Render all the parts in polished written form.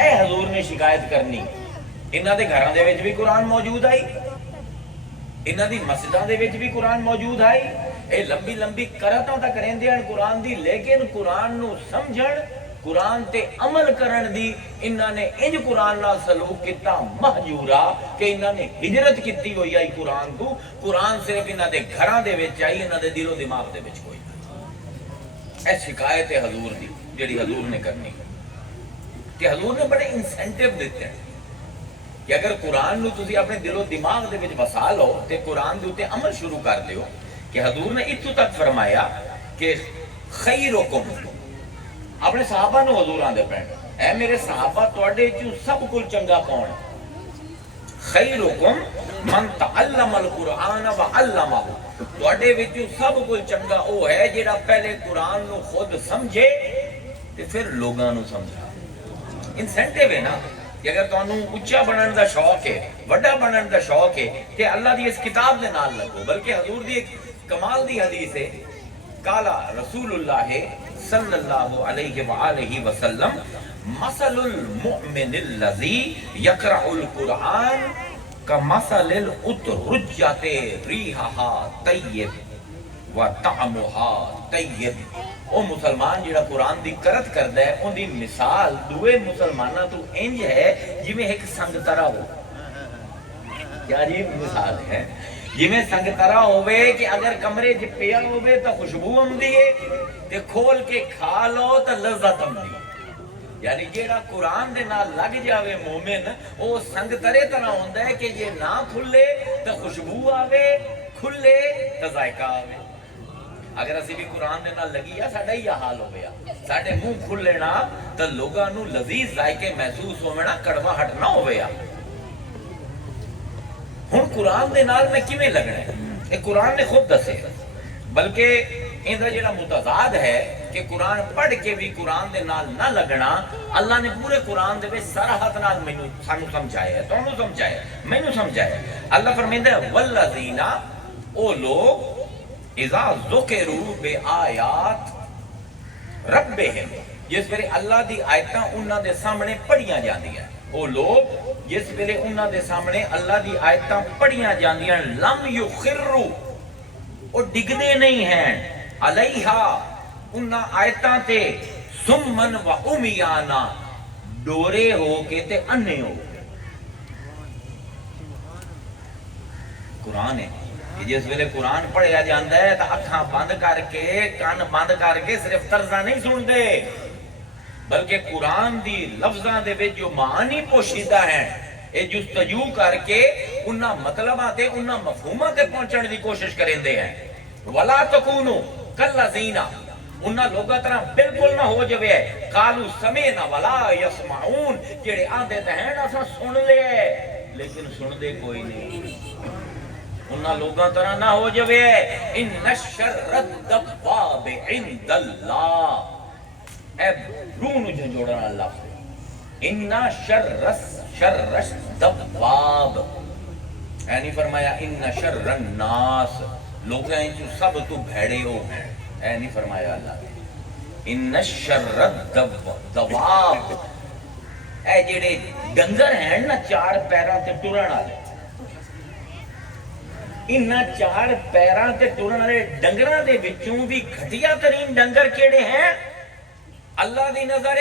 اے حضور نے شکایت کرنی انہاں دے گھراں دے وچ بھی قرآن موجود آئی، انہاں دی مسجداں دے وچ بھی قرآن موجود آئی، اے لمبی لمبی قراتاں تک رہندے ہیں قرآن دی، لیکن قرآن نو سمجھن قرآن تے عمل کرن دی انہاں نے انج قرآن نال سلوک کیتا مہجورا کہ انہاں نے ہجرت کیتی ہوئی آئی قرآن تو، قرآن صرف انہاں دے گھراں دے وچ آئی، انہاں دے دل و دماغ دے وچ کوئی نہیں۔ اے شکایت ہے حضور دی جڑی حضور نے کرنی کہ حضور نے بڑے انسینٹیو دیتے ہیں کہ اگر قرآن نو تسی اپنے دل و دماغ دے وچ بسا لو تے قرآن دے اوتے عمل شروع کر دیو، کہ حضور نے اتو تک فرمایا کہ خیرکم، اپنے صحابہ نو حضور آندے پین، اے میرے صحابہ تواڈے چوں سب کل چنگا کون ہے؟ خیرکم من تعلم القرآن وعلمہ، تواڈے وچوں سب کل چنگا او ہے جڑا پہلے قرآن نو خود سمجھے تے پھر لوگاں نو سمجھا۔ انسینٹیو ہے نا کہ اگر تانوں اچھا بنن دا شوق ہے، وڈا بنن دا شوق ہے کہ اللہ دی اس کتاب دے نال لگو، بلکہ حضور دی ایک کمال دی حدیث ہے، قالا رسول اللہ صلی اللہ علیہ وآلہ وسلم مثل المؤمن الذی یقرأ القرآن کمثل الاترجۃ ریحها طیب وطعمها طیب۔ او مسلمان جڑا قرآن دی کرت کردا ہے ان دی مثال دوے مسلماناں تو انج ہے جویں ایک سنگ ترا ہو۔ کیا عجیب مثال ہے، جویں سنگ ترا ہوئے کہ اگر کمرے چ پیا ہوئے تو خوشبو آندی ہے تے کھول کے کھا لو تو لذت آندی ہے۔ یعنی جیڑا قرآن دے نال لگ جاوے مومن او سنگ ترے طرح ہوندا ہے کہ یہ نہ کھلے تو خوشبو آوے، کھلے تو ذائقہ آوے۔ اگر اسی بھی قرآن دے نال لگی ہے ساڈا ہی حال ہو گیا، ساڈے منہ کھل لینا تو لوگاں نو لذیذ ذائقے محسوس ہونا، کڑواہٹ نہ ہویا۔ ہن قرآن دے نال میں کیویں لگنا ہے یہ قرآن نے خود دسے، بلکہ ان دا جڑا متضاد ہے کہ قرآن پڑھ کے بھی قرآن دے نال نہ لگنا، اللہ نے پورے قرآن دے وچ صراحت نال مینوں سانوں سمجھایا ہے، تانوں سمجھایا ہے، مینوں سمجھایا ہے۔ اللہ فرمیندا ہے والذین، او لوگ اذا ذکروا بآیات ربہم، جس ویلے اللہ دی آیتاں انہاں دے سامنے پڑھیاں جاندیاں، او لوگ جس ویلے انہاں دے سامنے اللہ دی آیتاں پڑھیاں جاندیاں لم یخروا، او ڈگدے نہیں ہیں علیہا انہاں آیتاں تے سمن و امیانا، ڈورے ہو کے تے انے ہو کے۔ قرآن ہے کہ جس ویلے قرآن پڑھیا جاندہ ہے تو اکھاں بند کر کے کان بند کر کے صرف طرزہ نہیں سن دے، بلکہ قرآن دی لفظاں دے وچ جو معانی پوشیدہ ہیں اے جستجو کر کے انہاں مطلباں تے انہاں مفہوماں تے پہنچن دی کوشش کریں دے ہیں۔ وَلَا تَكُونُوا كَالَّذِينَ، انہاں لوگاں طرح بالکل نہ ہو جوے ہے قالوا سمعنا ولا يسمعون، جڑے آندے تے ہیں اساں سن لے لیکن سن دے کوئی نہیں۔ انہاں لوگاں طرح نہ ہو جوے ان شر الدواب عند اللہ، اے روح نو جھنجوڑن اللہ ان شر الدواب، اے نہیں فرمایا ان شر الناس، لوگاں جو سب تو بھیڑے ہو ہیں، اے نہیں فرمایا اللہ نے ان شر الدواب، اے جڑے ڈنگر ہیں نا چار پیراں تے ٹرن والے، انہاں چار پیراں تے ٹرن والے ڈنگراں دے وچوں بھی گھٹیا ترین ڈنگر کیڑے ہیں اللہ دی نظر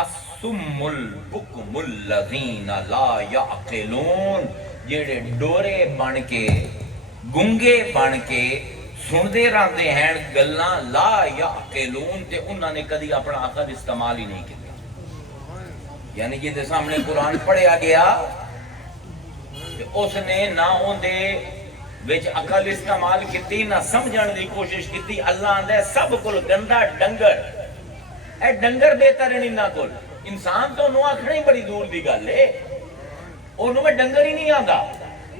الصم البکم الذین لا یعقلون، جڑے ڈورے بن کے گنگے بن کے سندے رہندے ہیں گلاں لا یعقلون، تے انہاں نے کدی اپنا عقل استعمال ہی نہیں کیتا۔ یعنی جے سامنے قرآن پڑھیا گیا تے اس نے نہ اندے وچ عقل استعمال کیتی نہ سمجھن دی کوشش کیتی۔ اللہ آندا ہے سب کول گندا ڈنگر، اے ڈنگر بہتر ہیں انہاں کول، انسان تو انہوں آکھنا ہی بڑی دور دی گل ہے، انہوں میں ڈنگر ہی نہیں آندا۔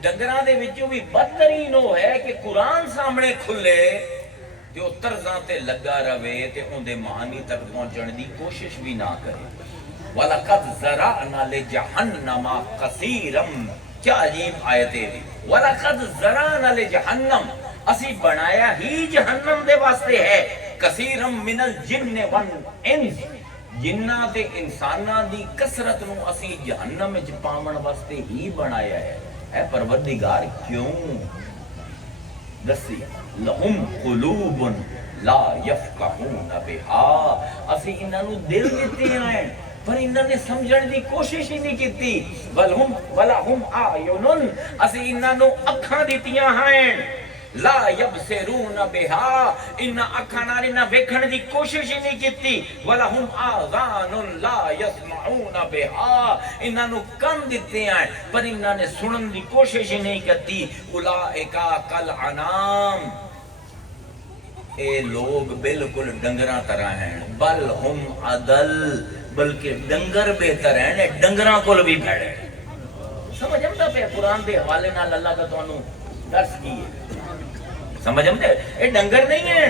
ڈنگراں دے وچوں بھی بدترین وہ ہے کہ قرآن سامنے کھلے تے او طرزاں تے لگا رہے تے اون دے معانی تک پہنچن دی کوشش بھی نہ کرے۔ وَلَقَدْ زَرَعْنَا لِجَهَنَّمَ كَثِيرًا، کیا عجیب آیت ہے دی، وَلَقَدْ زَرَعْنَا لِجَهَنَّمَ، اسی بنایا ہی جہنم دے واسطے ہے، كَثِيرًا مِنَ الْجِنِّ وَالْإِنسِ، جنہ تے انساناں دی کثرت نو اسی جہنم وچ پاون واسطے ہی بنایا ہے۔ اے پروردگار کیوں دسی؟ لہم قلوب لا یفقہون بہا، اسی انہاں نو دل دتے ہیں پر انہاں نے سمجھن دی کوشش ہی نہیں کیتی۔ ولہم اعین، اسی انہاں نو اکھاں دتیاں ہیں، لا یبصرون بہا، انہاں اکھاں نال انہاں ویکھن دی کوشش ہی نہیں کیتی۔ ولہم آذان لا یسمعون بہا، انہاں نو کان دتے ہیں پر انہاں نے سنن دی کوشش ہی نہیں کیتی۔ اولئک کالانعام، اے لوگ بالکل ڈنگراں طرح ہیں، بل ہم عدل، بلکہ ڈنگر بہتر ہیں، ڈنگراں کول بھی بھڑے۔ سمجھ آتا پہ قرآن دے حوالے نال اللہ کا تانوں درس کی ہے، سمجھ آتے؟ اے ڈنگر نہیں ہیں،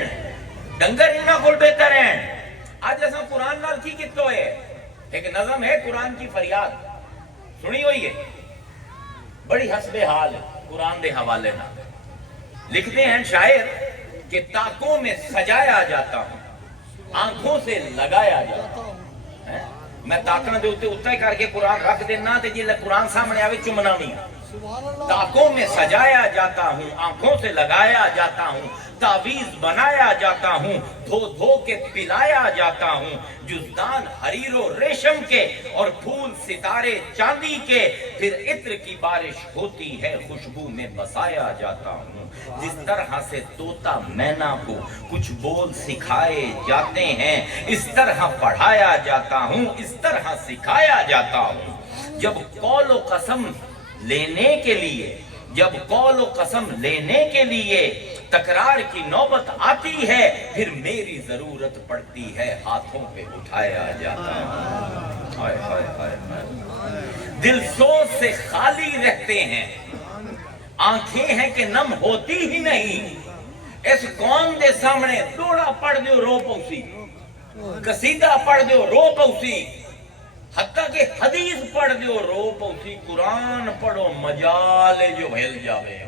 ڈنگر انہاں کول بہتر ہیں۔ آج ایسا قرآن نال کی کتو ہے، ایک نظم ہے قرآن کی فریاد، سنی ہوئی ہے، بڑی حسب حال ہے قرآن دے حوالے نال۔ لکھتے ہیں شاعر کہ تاکوں میں سجایا جاتا ہوں، آنکھوں سے لگایا جاتا ہوں۔ میں تاکنا دے ہوتے اتنا ہی کر کے قرآن رکھ دینا تے جی قرآن سامنے آوے چمنا نہیں۔ تاکوں میں سجایا جاتا ہوں، آنکھوں سے لگایا جاتا ہوں، تعویذ بنایا جاتا ہوں، دھو دھو کے پلایا جاتا ہوں، جزدان حریر و ریشم کے اور پھول ستارے چاندی کے، پھر عطر کی بارش ہوتی ہے خوشبو میں بسایا جاتا ہوں۔ جس طرح سے طوطا مینا کو کچھ بول سکھائے جاتے ہیں، اس طرح پڑھایا جاتا ہوں، اس طرح سکھایا جاتا ہوں۔ جب قول و قسم لینے کے لیے، جب قول و قسم لینے کے لیے تکرار کی نوبت آتی ہے، پھر میری ضرورت پڑتی ہے ہاتھوں پہ اٹھایا جاتا ہے۔ دل سوز سے خالی رہتے ہیں، آنکھیں ہیں کہ نم ہوتی ہی نہیں، اس قوم دے سامنے دوڑا پڑھ دیو رو پوسی، قصیدہ پڑھ دیو رو پوسی، حتیٰ کہ حدیث پڑھ دیو رو پوسی، قرآن پڑھو مجال جو ہل جاوے۔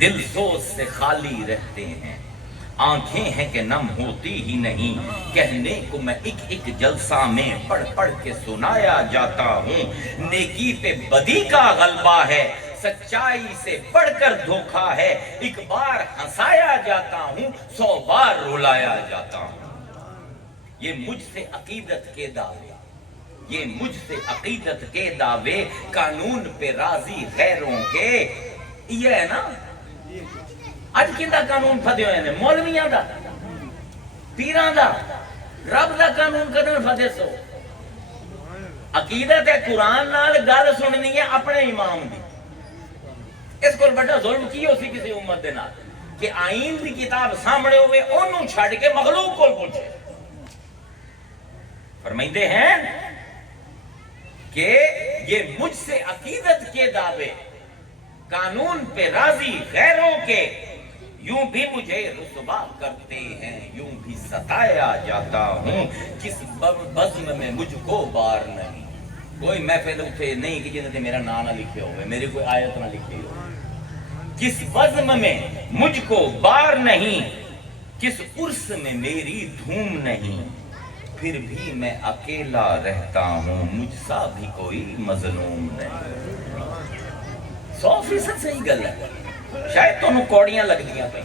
دل سوز سے خالی رہتے ہیں، آنکھیں ہیں کہ نم ہوتی ہی نہیں، کہنے کو میں ایک ایک جلسہ میں پڑھ پڑھ کے سنایا جاتا ہوں۔ نیکی پہ بدی کا غلبہ ہے، سچائی سے بڑھ کر دھوکا ہے، ایک بار ہنسایا جاتا ہوں، 100 بار رلایا جاتا ہوں۔ یہ مجھ سے عقیدت کے دعوے، یہ مجھ سے عقیدت کے دعوے، قانون پہ راضی غیروں کے، یہ ہے نا اج کیندا قانون پھدے ہوئے نے، مولویاں دا، پیراں دا، رب دا قانون کدن پھدے سو؟ عقیدت ہے قرآن نال گل سننی ہے اپنے امام دی۔ اس کو بڑا ظلم کی ہو سی کسی امت دے نال کہ آئین دی کتاب سامنے ہوئے انہوں چھڑ کے مخلوق کو پوچھے۔ فرمائندے ہیں کہ یہ مجھ سے عقیدت کے دعوے، قانون پہ راضی غیروں کے، یوں بھی مجھے رسوا کرتے ہیں، یوں بھی ستایا جاتا ہوں، کس بزم میں مجھ کو بار نہیں۔ کوئی محفل اٹھے نہیں کہ جنہیں میرا نام نہ لکھے ہوئے، میری کوئی آیت نہ لکھے ہوئے، کس بزم میں مجھ کو بار نہیں، کس عرس میں میری دھوم نہیں، پھر بھی میں اکیلا رہتا ہوں، مجھ سا بھی کوئی مظلوم نہیں۔ 100% صحیح گل ہے، شاید تو انہوں کوڑیاں لگ دیا پہ۔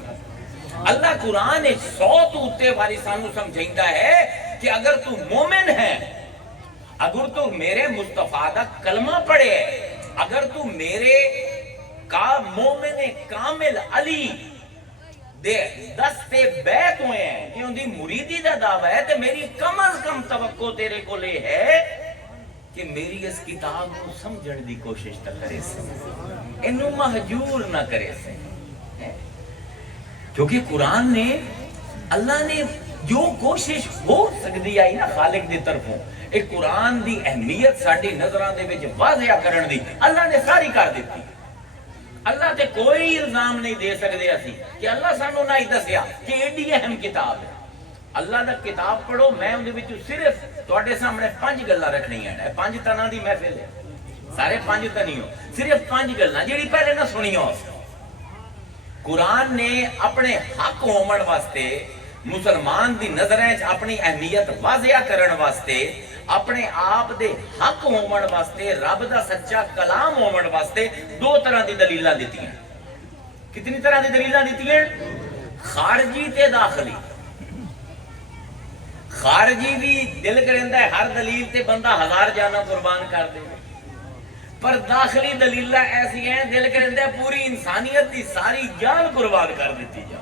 اللہ قرآن 100 تو اتے والی سانو سمجھائندہ ہے کہ اگر تو مومن ہے، اگر تو میرے مصطفیٰ دا کلمہ پڑھے، اگر تو میرے کا مومن کامل علی دے دستے بیت ہوئے ہیں کہ ان دی مریدی دا دعویٰ ہے، تو میری کم از کم توقع تیرے کو لے ہے کہ میری اس کتاب کو سمجھن دی کوشش نہ کرے سے، انہوں محجور نہ کرے سے، کیونکہ قرآن نے، اللہ نے جو کوشش ہو سکتی آئی نا خالق دی طرفوں، ایک قرآن دی اہمیت ساڑھی نظران دے وچ واضح کرن دی اللہ نے ساری کر دیتی۔ اللہ تے کوئی الزام نہیں دے سکتے اسی کہ اللہ سانو نہ ہی دسیا کہ ایڈی اہم کتاب ہے۔ اللہ دا کتاب پڑھو، میں ان دے وچوں صرف تواڈے سامنے 5 گلاں رکھنی ہیں، 5 تناں دی محفل ہے، سارے 5 تن ہی ہو، صرف 5 گلاں جڑی پہلے نہ سنی ہو۔ قرآن نے اپنے حق ہومن واسطے مسلمان دی نظریں اپنی اہمیت واضح کرن واسطے، اپنے آپ دے حق ہومن واسطے، رب دا سچا کلام ہومن واسطے دو طرح دی دلیلاں دیتی ہیں۔ کتنی طرح دی دلیلاں دیتی ہیں؟ خارجی تے داخلی۔ خارجی بھی دل کریندا ہے ہر دلیل تے بندہ 1000 جانا قربان کر دے، پر داخلی دلیلہ ایسی ہیں دل کریندا ہے پوری انسانیت دی ساری جان قربان کر دیتی جائے۔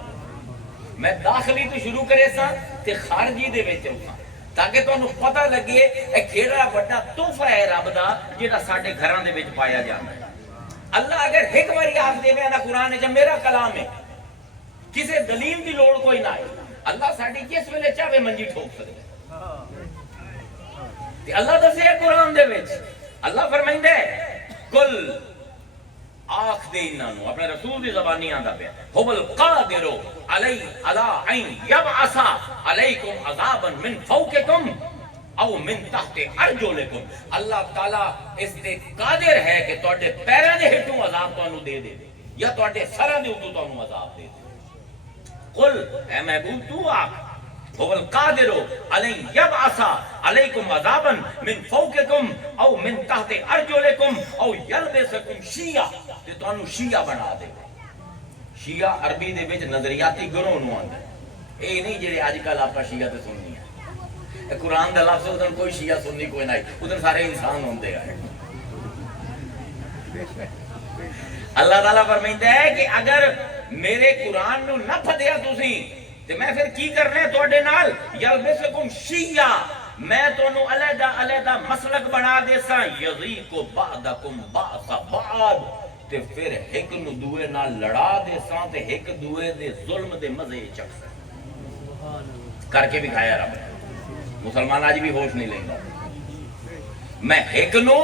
میں داخلی تو شروع کرے سا تے خارجی دے وچ ہوساں تاکہ تانوں پتہ لگے اے کیڑا بڑا تحفہ ہے رب دا جڑا ساڈے گھراں دے وچ پایا جاندا ہے۔ اللہ اگر ایک باری آکھ دے نا قرآن وچ میرا کلام ہے، کسے دلیل دی لوڑ کوئی نہ ہے، اللہ ساڈی جس ویلے چاہے منجی ٹھوک سکدا ہے۔ تے اللہ دسے قرآن دے وچ، اللہ فرمائندا ہے کل آخ دے انہوں اپنے رسول دی زبانی آندہ پہ هو القادر علی ان یبعث علیکم عذابا من فوقکم او من تحت ارجلکم، اللہ تعالیٰ اس تے قادر ہے کہ تواڈے پیراں دے ہیٹھوں عذاب تانوں دے دے یا تواڈے سراں دے اوتوں تانوں عذاب دے دے۔ قل اے محبوب تو آخ هو القادر علی یبعث علیکم عذابا من فوقکم او من تحت ارجلکم او یلبسکم شیعا، تے تانوں شیعہ بنا دے۔ شیعہ عربی دے وچ نظریاتی گروہ نوں آندا ہے، اے نہیں جڑے اج کل آپا شیعہ تے سننی ہے۔ قرآن دا لفظ ادھر کوئی شیعہ سننی کوئی نہیں، ادھر سارے انسان ہوندے ہیں۔ اللہ تعالیٰ فرمائندا ہے کہ اگر میرے قرآن نو نہ پھدیا تسی تے میں پھر کی کرنے تواڈے نال یلبسکم شیعہ، میں تانوں علیحدہ علیحدہ مسلک بنا دیساں، یذیق بعضکم بعض بعض، تے پھر ایک نو دوے نال لڑا دیساں تے ایک دوے دے ظلم دے مزے چکساں۔ کر کے بھی کھایا رب نے، مسلمان آج بھی ہوش نہیں لیندا۔ میں ایک نو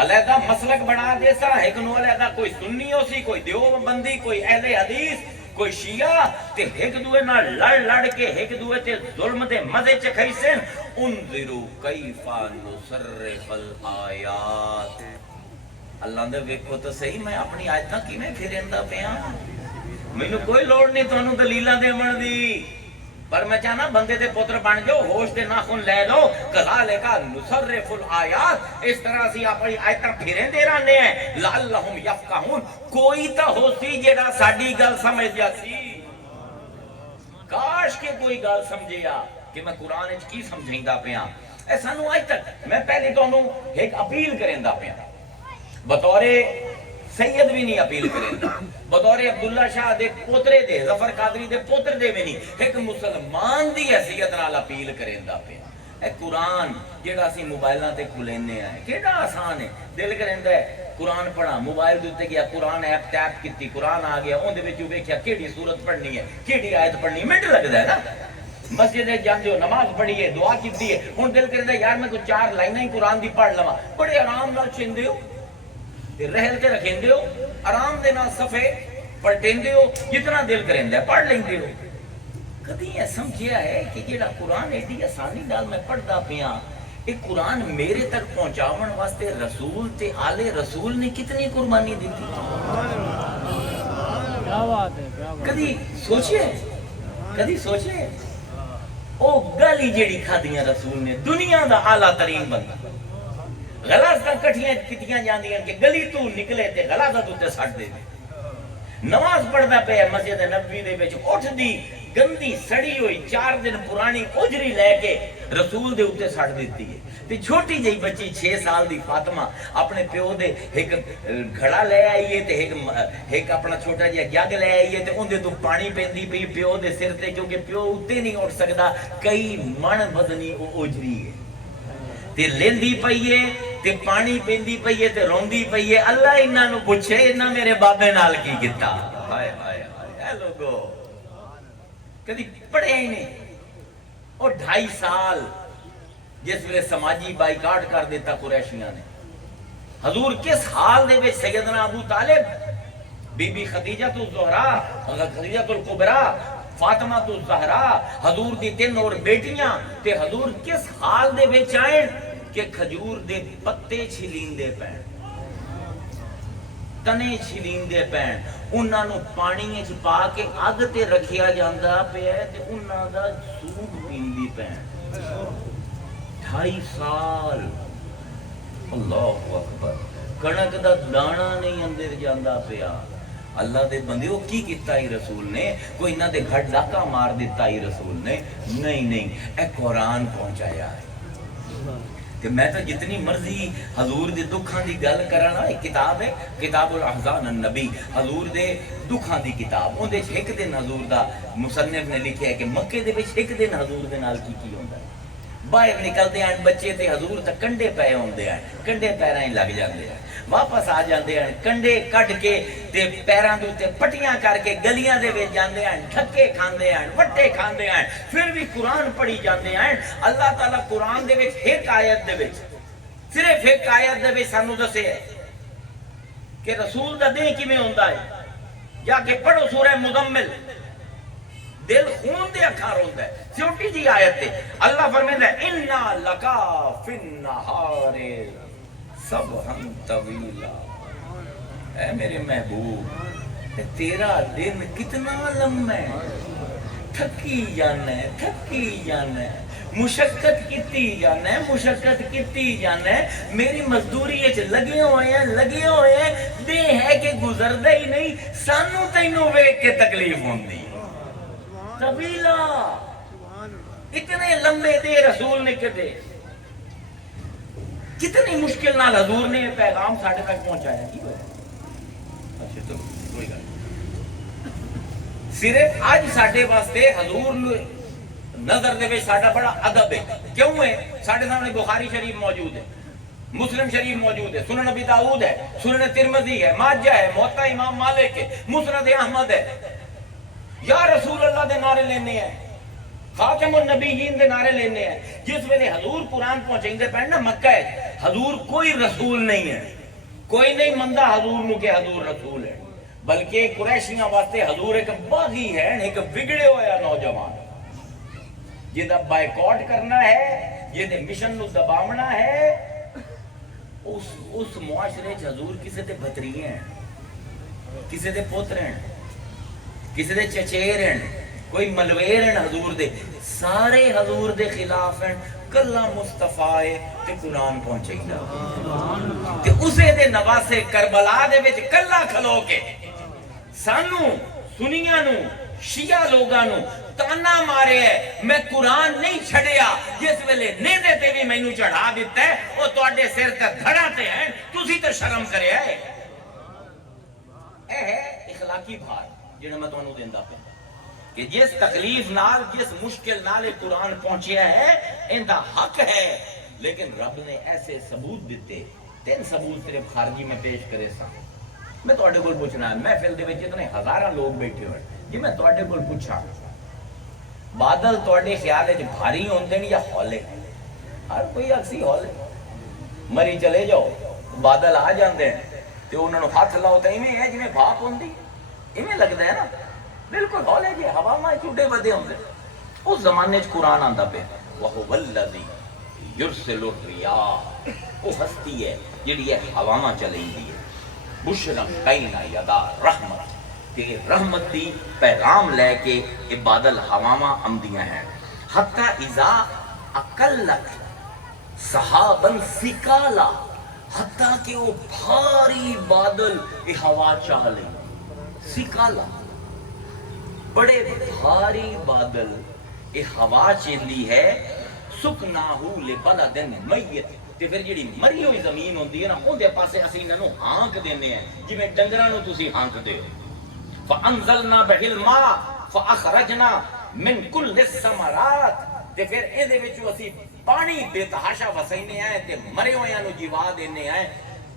علیحدہ مسلک بنا دیساں، ایک نو علیحدہ کوئی سنی ہو سی، کوئی دیوبندی، کوئی اہل حدیث، کوئی شیعہ، تے ایک دوے نہ لڑ لڑ کے ایک دوے تے ظلم دے مزے چکھائی سن۔ انظروا کیف نصرف الآیات، اللہ دے ویکھو تو صحیح میں اپنی آیتاں کیویں پھریندا پیاں، مینوں کوئی لوڑ نہیں تانوں دلیلاں دیون دی، پر میں چاہنا بندے دے پتر بن جاؤ، ہوش دے ناخن لے لو۔ کذالک نصرف الآیات، اس طرح سی اپنی آیتاں پھریں دے رہنے ہیں، لعلہم یفقہون، کوئی تا ہو سی جڑا ساڈی گل سمجھ جا سی۔ کاش کہ کوئی گل سمجھیا کہ میں قرآن وچ کی سمجھیندا پیاں۔ اے سانوں اج تک میں پہلے تانوں ایک اپیل کریندا پیاں، بطور سید بھی نہیں اپیل کریندا، بطور عبداللہ شاہ دے پوترے دے، ظفر قادری دے پوتر دے بھی نہیں، ایک مسلمان دی حیثیت نال اپیل کریندا پیا۔ اے قرآن جڑا اسی موبائلاں تے کھلینے ہیں کیڑا آسان ہے، دل کریندا ہے قرآن پڑھا، موبائل دے اوتے گیا قرآن ایپ ٹیپ کیتی، قرآن آ گیا، اون دے وچ ویکھیا کیڑی سورت پڑھنی ہے، کیڑی آیت پڑھنی ہے، منٹ لگدا ہے نا۔ مسجد جاندے ہو، نماز پڑھی ہے، دعا کیتی ہے، ہن دل کریندا یار میں کوئی 4 لائناں ہی قرآن دی پڑھ لواں، بڑے آرام نال چیندے ہو، رہل تے رکھیندے ہو، آرام دے نال صفحے پلٹیندے ہو، جتنا دل کریندا ہے پڑھ لیندے ہو۔ کدی یہ سمجھیا ہے کہ جڑا قرآن ایڈی آسانی نال میں پڑھدا پیاں، یہ قرآن میرے تک پہنچاون واسطے رسول تے آل رسول نے کتنی قربانی دیتی؟ کدی سوچے، کدی سوچے او گالی جیڑی کھادیاں رسول نے، دنیا دا اعلیٰ ترین بندہ، غلاظتاں کٹھیاں کیتیاں جاندیاں کہ گلی تو نکلے تے غلاظت تے سٹ دے۔ نماز پڑھدا پیا مسجد نبوی دے وچ، اٹھ دی گندی سڑی ہوئی 4 دن پرانی اجری لے کے رسول دے اوتے سٹ دیتی ہے۔ تے چھوٹی جئی بچی 6 سال دی فاطمہ اپنے پیو دے ایک گھڑا لے آئی ہے تے ایک اپنا چھوٹا جہا جگ لے آئی ہے تے اون دے تو پانی پیندی پئی پیو دے سر تے، کیونکہ پیو اوتے نہیں اٹھ سکدا، کئی من وزنی او اجری ہے تے لیندی پئی ہے تے پانی پیندی پئی ہے تے روندی پئی ہے۔ اللہ انہاں نوں پوچھے انہاں میرے بابے نال کی کیتا؟ ہائے ہائے ہائے، اے لوگو کدی پڑھے ہی نہیں۔ اور 2.5 سال جس ویلے سماجی بائیکاٹ کر دیتا قریشیاں نے، حضور کس حال دے وچ سیدنا ابو طالب، بی بی خدیجہ الزہرا، خدیجہ الکبریٰ، فاطمہ الزہرا، حضور دی 3 اور بیٹیاں تے حضور کس حال دے وچ آئے کہ کھجور دے پتے چھلیندے پین۔ ਤਣੇ ਛਿਲੀਂਦੇ ਪੈਣ, ਉਹਨਾਂ ਨੂੰ ਪਾਣੀ ਵਿੱਚ ਪਾ ਕੇ ਅੱਗ ਤੇ ਰੱਖਿਆ ਜਾਂਦਾ ਪਿਆ ਤੇ ਉਹਨਾਂ ਦਾ ਸੂਪ ਪੀਂਦੀ ਪੈਣ। 2.5 ਸਾਲ। ਅੱਲਾਹੁ ਅਕਬਰ। ਕਣਕ ਦਾ ਦਾਣਾ ਨਹੀਂ ਅੰਦਰ ਜਾਂਦਾ ਪਿਆ। ਅੱਲਾ ਦੇ ਬੰਦੇ ਉਹ ਕੀ ਕੀਤਾ ਹੀ ਰਸੂਲ ਨੇ? ਕੋਈ ਇਹਨਾਂ ਦੇ ਘੜ ਡਾਕਾ ਮਾਰ ਦਿੱਤਾ ਹੀ ਰਸੂਲ ਨੇ? ਨਹੀਂ ਨਹੀਂ, ਇਹ ਕੁਰਾਨ ਪਹੁੰਚਾਇਆ ਹੈ। کہ میں تو جتنی مرضی حضور دے دکھاں دی گل کرنا، ایک کتاب ہے کتاب الاحزان النبی، حضور دے دکھاں دی کتاب، اون دے ایک دن حضور دا مصنف نے لکھیا ہے کہ مکے دے وچ ایک دن حضور دے نال کی ہوندا ہے۔ باہر نکلدے ہیں بچے تے حضور تے کنڈے پے ہوندے ہیں، کنڈے پیراں ہی لگ جاندے ہیں، واپس آ جاندے ہیں کنڈے کٹ کے تے پیراں دے تے پٹیاں کر کے گلیاں دے وچ جاندے ہیں، ٹھکے کھاندے ہیں، وٹے کھاندے ہیں، پھر بھی قرآن پڑھی جاندے ہیں۔ اللہ تعالیٰ قرآن دے وچ ایک آیت دے وچ، صرف ایک آیت دے وچ سانوں دسے کہ رسول دا دین کیویں ہوندا ہے۔ جا کے پڑھو سورہ مزمل، دل خون دے اکھار ہوتا ہے۔ چھوٹی جی آیت ہے، اللہ فرمائے اِنَّا لَكَا فِي النَّهَارِ صَبْحًا طَوِيلًا۔ اے میرے محبوب، تیرا دن کتنا لمبا ہے، تھکی جانا ہے، تھکی جانا ہے، مشقت کیتی جانا ہے، مشقت کیتی جانا ہے، میری مزدوری لگے ہوئے ہیں، دے ہے کہ گزردہ ہی نہیں، سانو تینوں ویکھ کے تکلیف ہوندی۔ طویلہ، اتنے لمبے دے رسول نے کدے، کتنی مشکل نال حضور نے پیغام ساڑھے تک پہنچایا۔ کی ہویا؟ اچھا تو کوئی گل صرف آج ساڑھے واسطے حضور نظر دے وچ ساڈا بڑا ادب ہے۔ کیوں ہے؟ ساڈے سامنے بخاری شریف موجود ہے، مسلم شریف موجود ہے، سنن نبی داؤد ہے، سنن ترمذی ہے، ماجہ ہے، موطا امام مالک ہے، مسند احمد ہے۔ یا رسول اللہ دے نعرے لینے ہیں، خاتم النبیین دے نعرے لینے ہیں۔ جس ویلے حضور قرآن پہنچائیں پہن نا مکہ ہے، حضور کوئی رسول نہیں ہے، کوئی نہیں مندہ حضور نو کہ حضور رسول ہے، بلکہ قریشیاں واسطے حضور ایک باغی ہے، ایک بگڑے ہویا نوجوان جہاں بائیکاٹ کرنا ہے، جہاں مشن نو دباونا ہے۔ اس معاشرے حضور کسے دے بھتریے ہیں، کسے دے پوتر ہیں، کسی دے چچیر ہیں، کوئی ملویر ہیں حضور دے، سارے حضور دے خلاف ہیں۔ کلہ مصطفیٰ تے قرآن پہنچے گا تے اسے دے نواسے کربلا دے وچ کلہ کھلو کے سانو سنیاں نو شیعہ لوگاں نو تانا مارے ہے میں قرآن نہیں چھڑیا، جس ویلے نیندے تے بھی میں نو چڑھا دیتا ہے، وہ تواڈے سر تے دھڑا تے ہیں، تسی تے شرم کرے ہے۔ اے ہے اخلاقی بھار جنہوں میں تمہیں دیندہ پہ کہ جس تکلیف نال، جس مشکل نال قرآن پہنچیا ہے، اندہ حق ہے، لیکن رب نے ایسے ثبوت دیتے۔ 3 ثبوت صرف خارجی میں پیش کرے سا۔ میں توڑے گل پوچھنا ہے، محفل دے وچ اتنے ہزاراں لوگ بیٹھے ہوئے، جی میں توڑے گل پوچھا بادل توڑے خیال ہے بھاری ہوندے یا ہولے؟ ہر کوئی اکسی ہولے، مری چلے جاؤ بادل آ جاندے ہیں تو انہوں نے ہاتھ لاؤ تو ایویں ہے جویں بھاپ ہوندی، ایویں لگدا ہے نا، بالکل ہولے جی ہوا میں چھوٹے بدے ہوندے۔ اس زمانے چ قرآن آندا پہ وَهُوَ الَّذِي يُرْسِلُ الرِّيَاحَ، وہ ہستی ہے جڑی ہے ہواواں چلیندی ہے، بشرا بین یدا رحمت، کہ رحمت دی پیغام لے کے یہ بادل ہواواں آمدیاں ہیں۔ حتی اذا اقلت سحابا ثقالا، حتی کہ وہ بھاری بادل یہ ہوا چاہ لیں، ثقالا بڑے بھاری بادل یہ ہوا چیندی ہے، سکناہو لبلد میت، تے پھر جڑی مری ہوئی زمین ہوندی ہے نا اون دے پاسے اسی انہاں نو ہانک دینے ہیں جویں ڈنگراں نو تسی ہانک دے۔ فانزلنا بہ الماء فاخرجنا من کل الثمرات، تے پھر ایں دے وچوں اسی پانی بے تحاشا وسینے ہیں تے مرے ہویاں نو جیوا دینے ہیں۔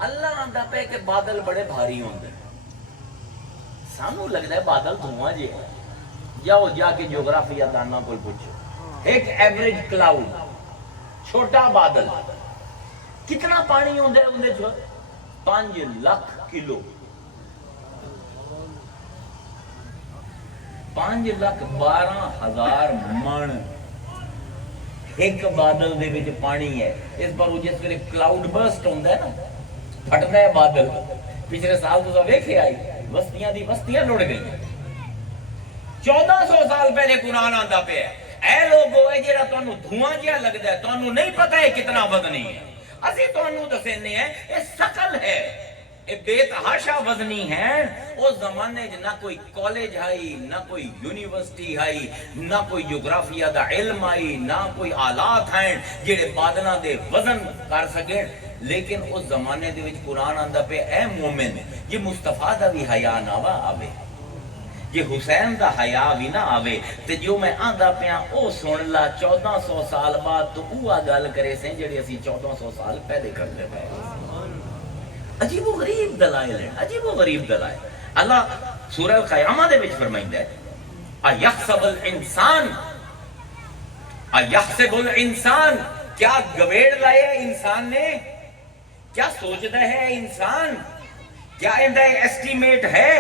اللہ آندا پے کہ بادل بڑے بھاری ہوندے، سانو لگدا ہے بادل دھواں جے، جاؤ جا کے جغرافیہ داناں کول پوچھو، ایک ایوریج کلاؤڈ چھوٹا بادل کتنا پانی ہوندے اندے چ 5 لاکھ کلو، 5,12,000 من ایک بادل دے وچ پانی ہے۔ اس پر وہ جس ویلے کلاؤڈ برسٹ ہوندا ہے نا، پھٹدا ہے بادل، پچھلے سال تو ویکھے آئی بستیاں دی بستیاں لڑ گئی 1400 سال پہلے قرآن آندا پہ اے لوگو اے جڑا تانوں دھواں جہا لگدا ہے تانوں نہیں پتہ ہے کتنا وزنی ہے اسی تانوں دسنے ہیں اے ثقل ہے اے بے تحاشا وزنی ہے اس زمانے وچ نہ کوئی کالج آئی نہ کوئی یونیورسٹی آئی نہ کوئی جغرافیہ دا علم آئی نہ کوئی آلات ہیں جڑے بادلاں دے وزن کر سکیں لیکن اس زمانے دے وچ قرآن آندا پہ اے مومن یہ مصطفیٰ دا بھی حیا نہ آوے یہ حسین دا حیا بھی نہ آوے تے جو میں آندا پیا او سن لا 1400 سال بعد تو اوہ گل کرے سے جڑی اسی 1400 سال پہلے کرتے پئے عجیب و غریب دلائل ہیں عجیب و غریب دلائل اللہ سورہ القیامہ دے وچ فرمائندا ہے ایحسب الانسان ایحسب الانسان کیا گویڑ لائے انسان نے کیا سوچتا ہے انسان کیا اندہ ایسٹیمیٹ ہے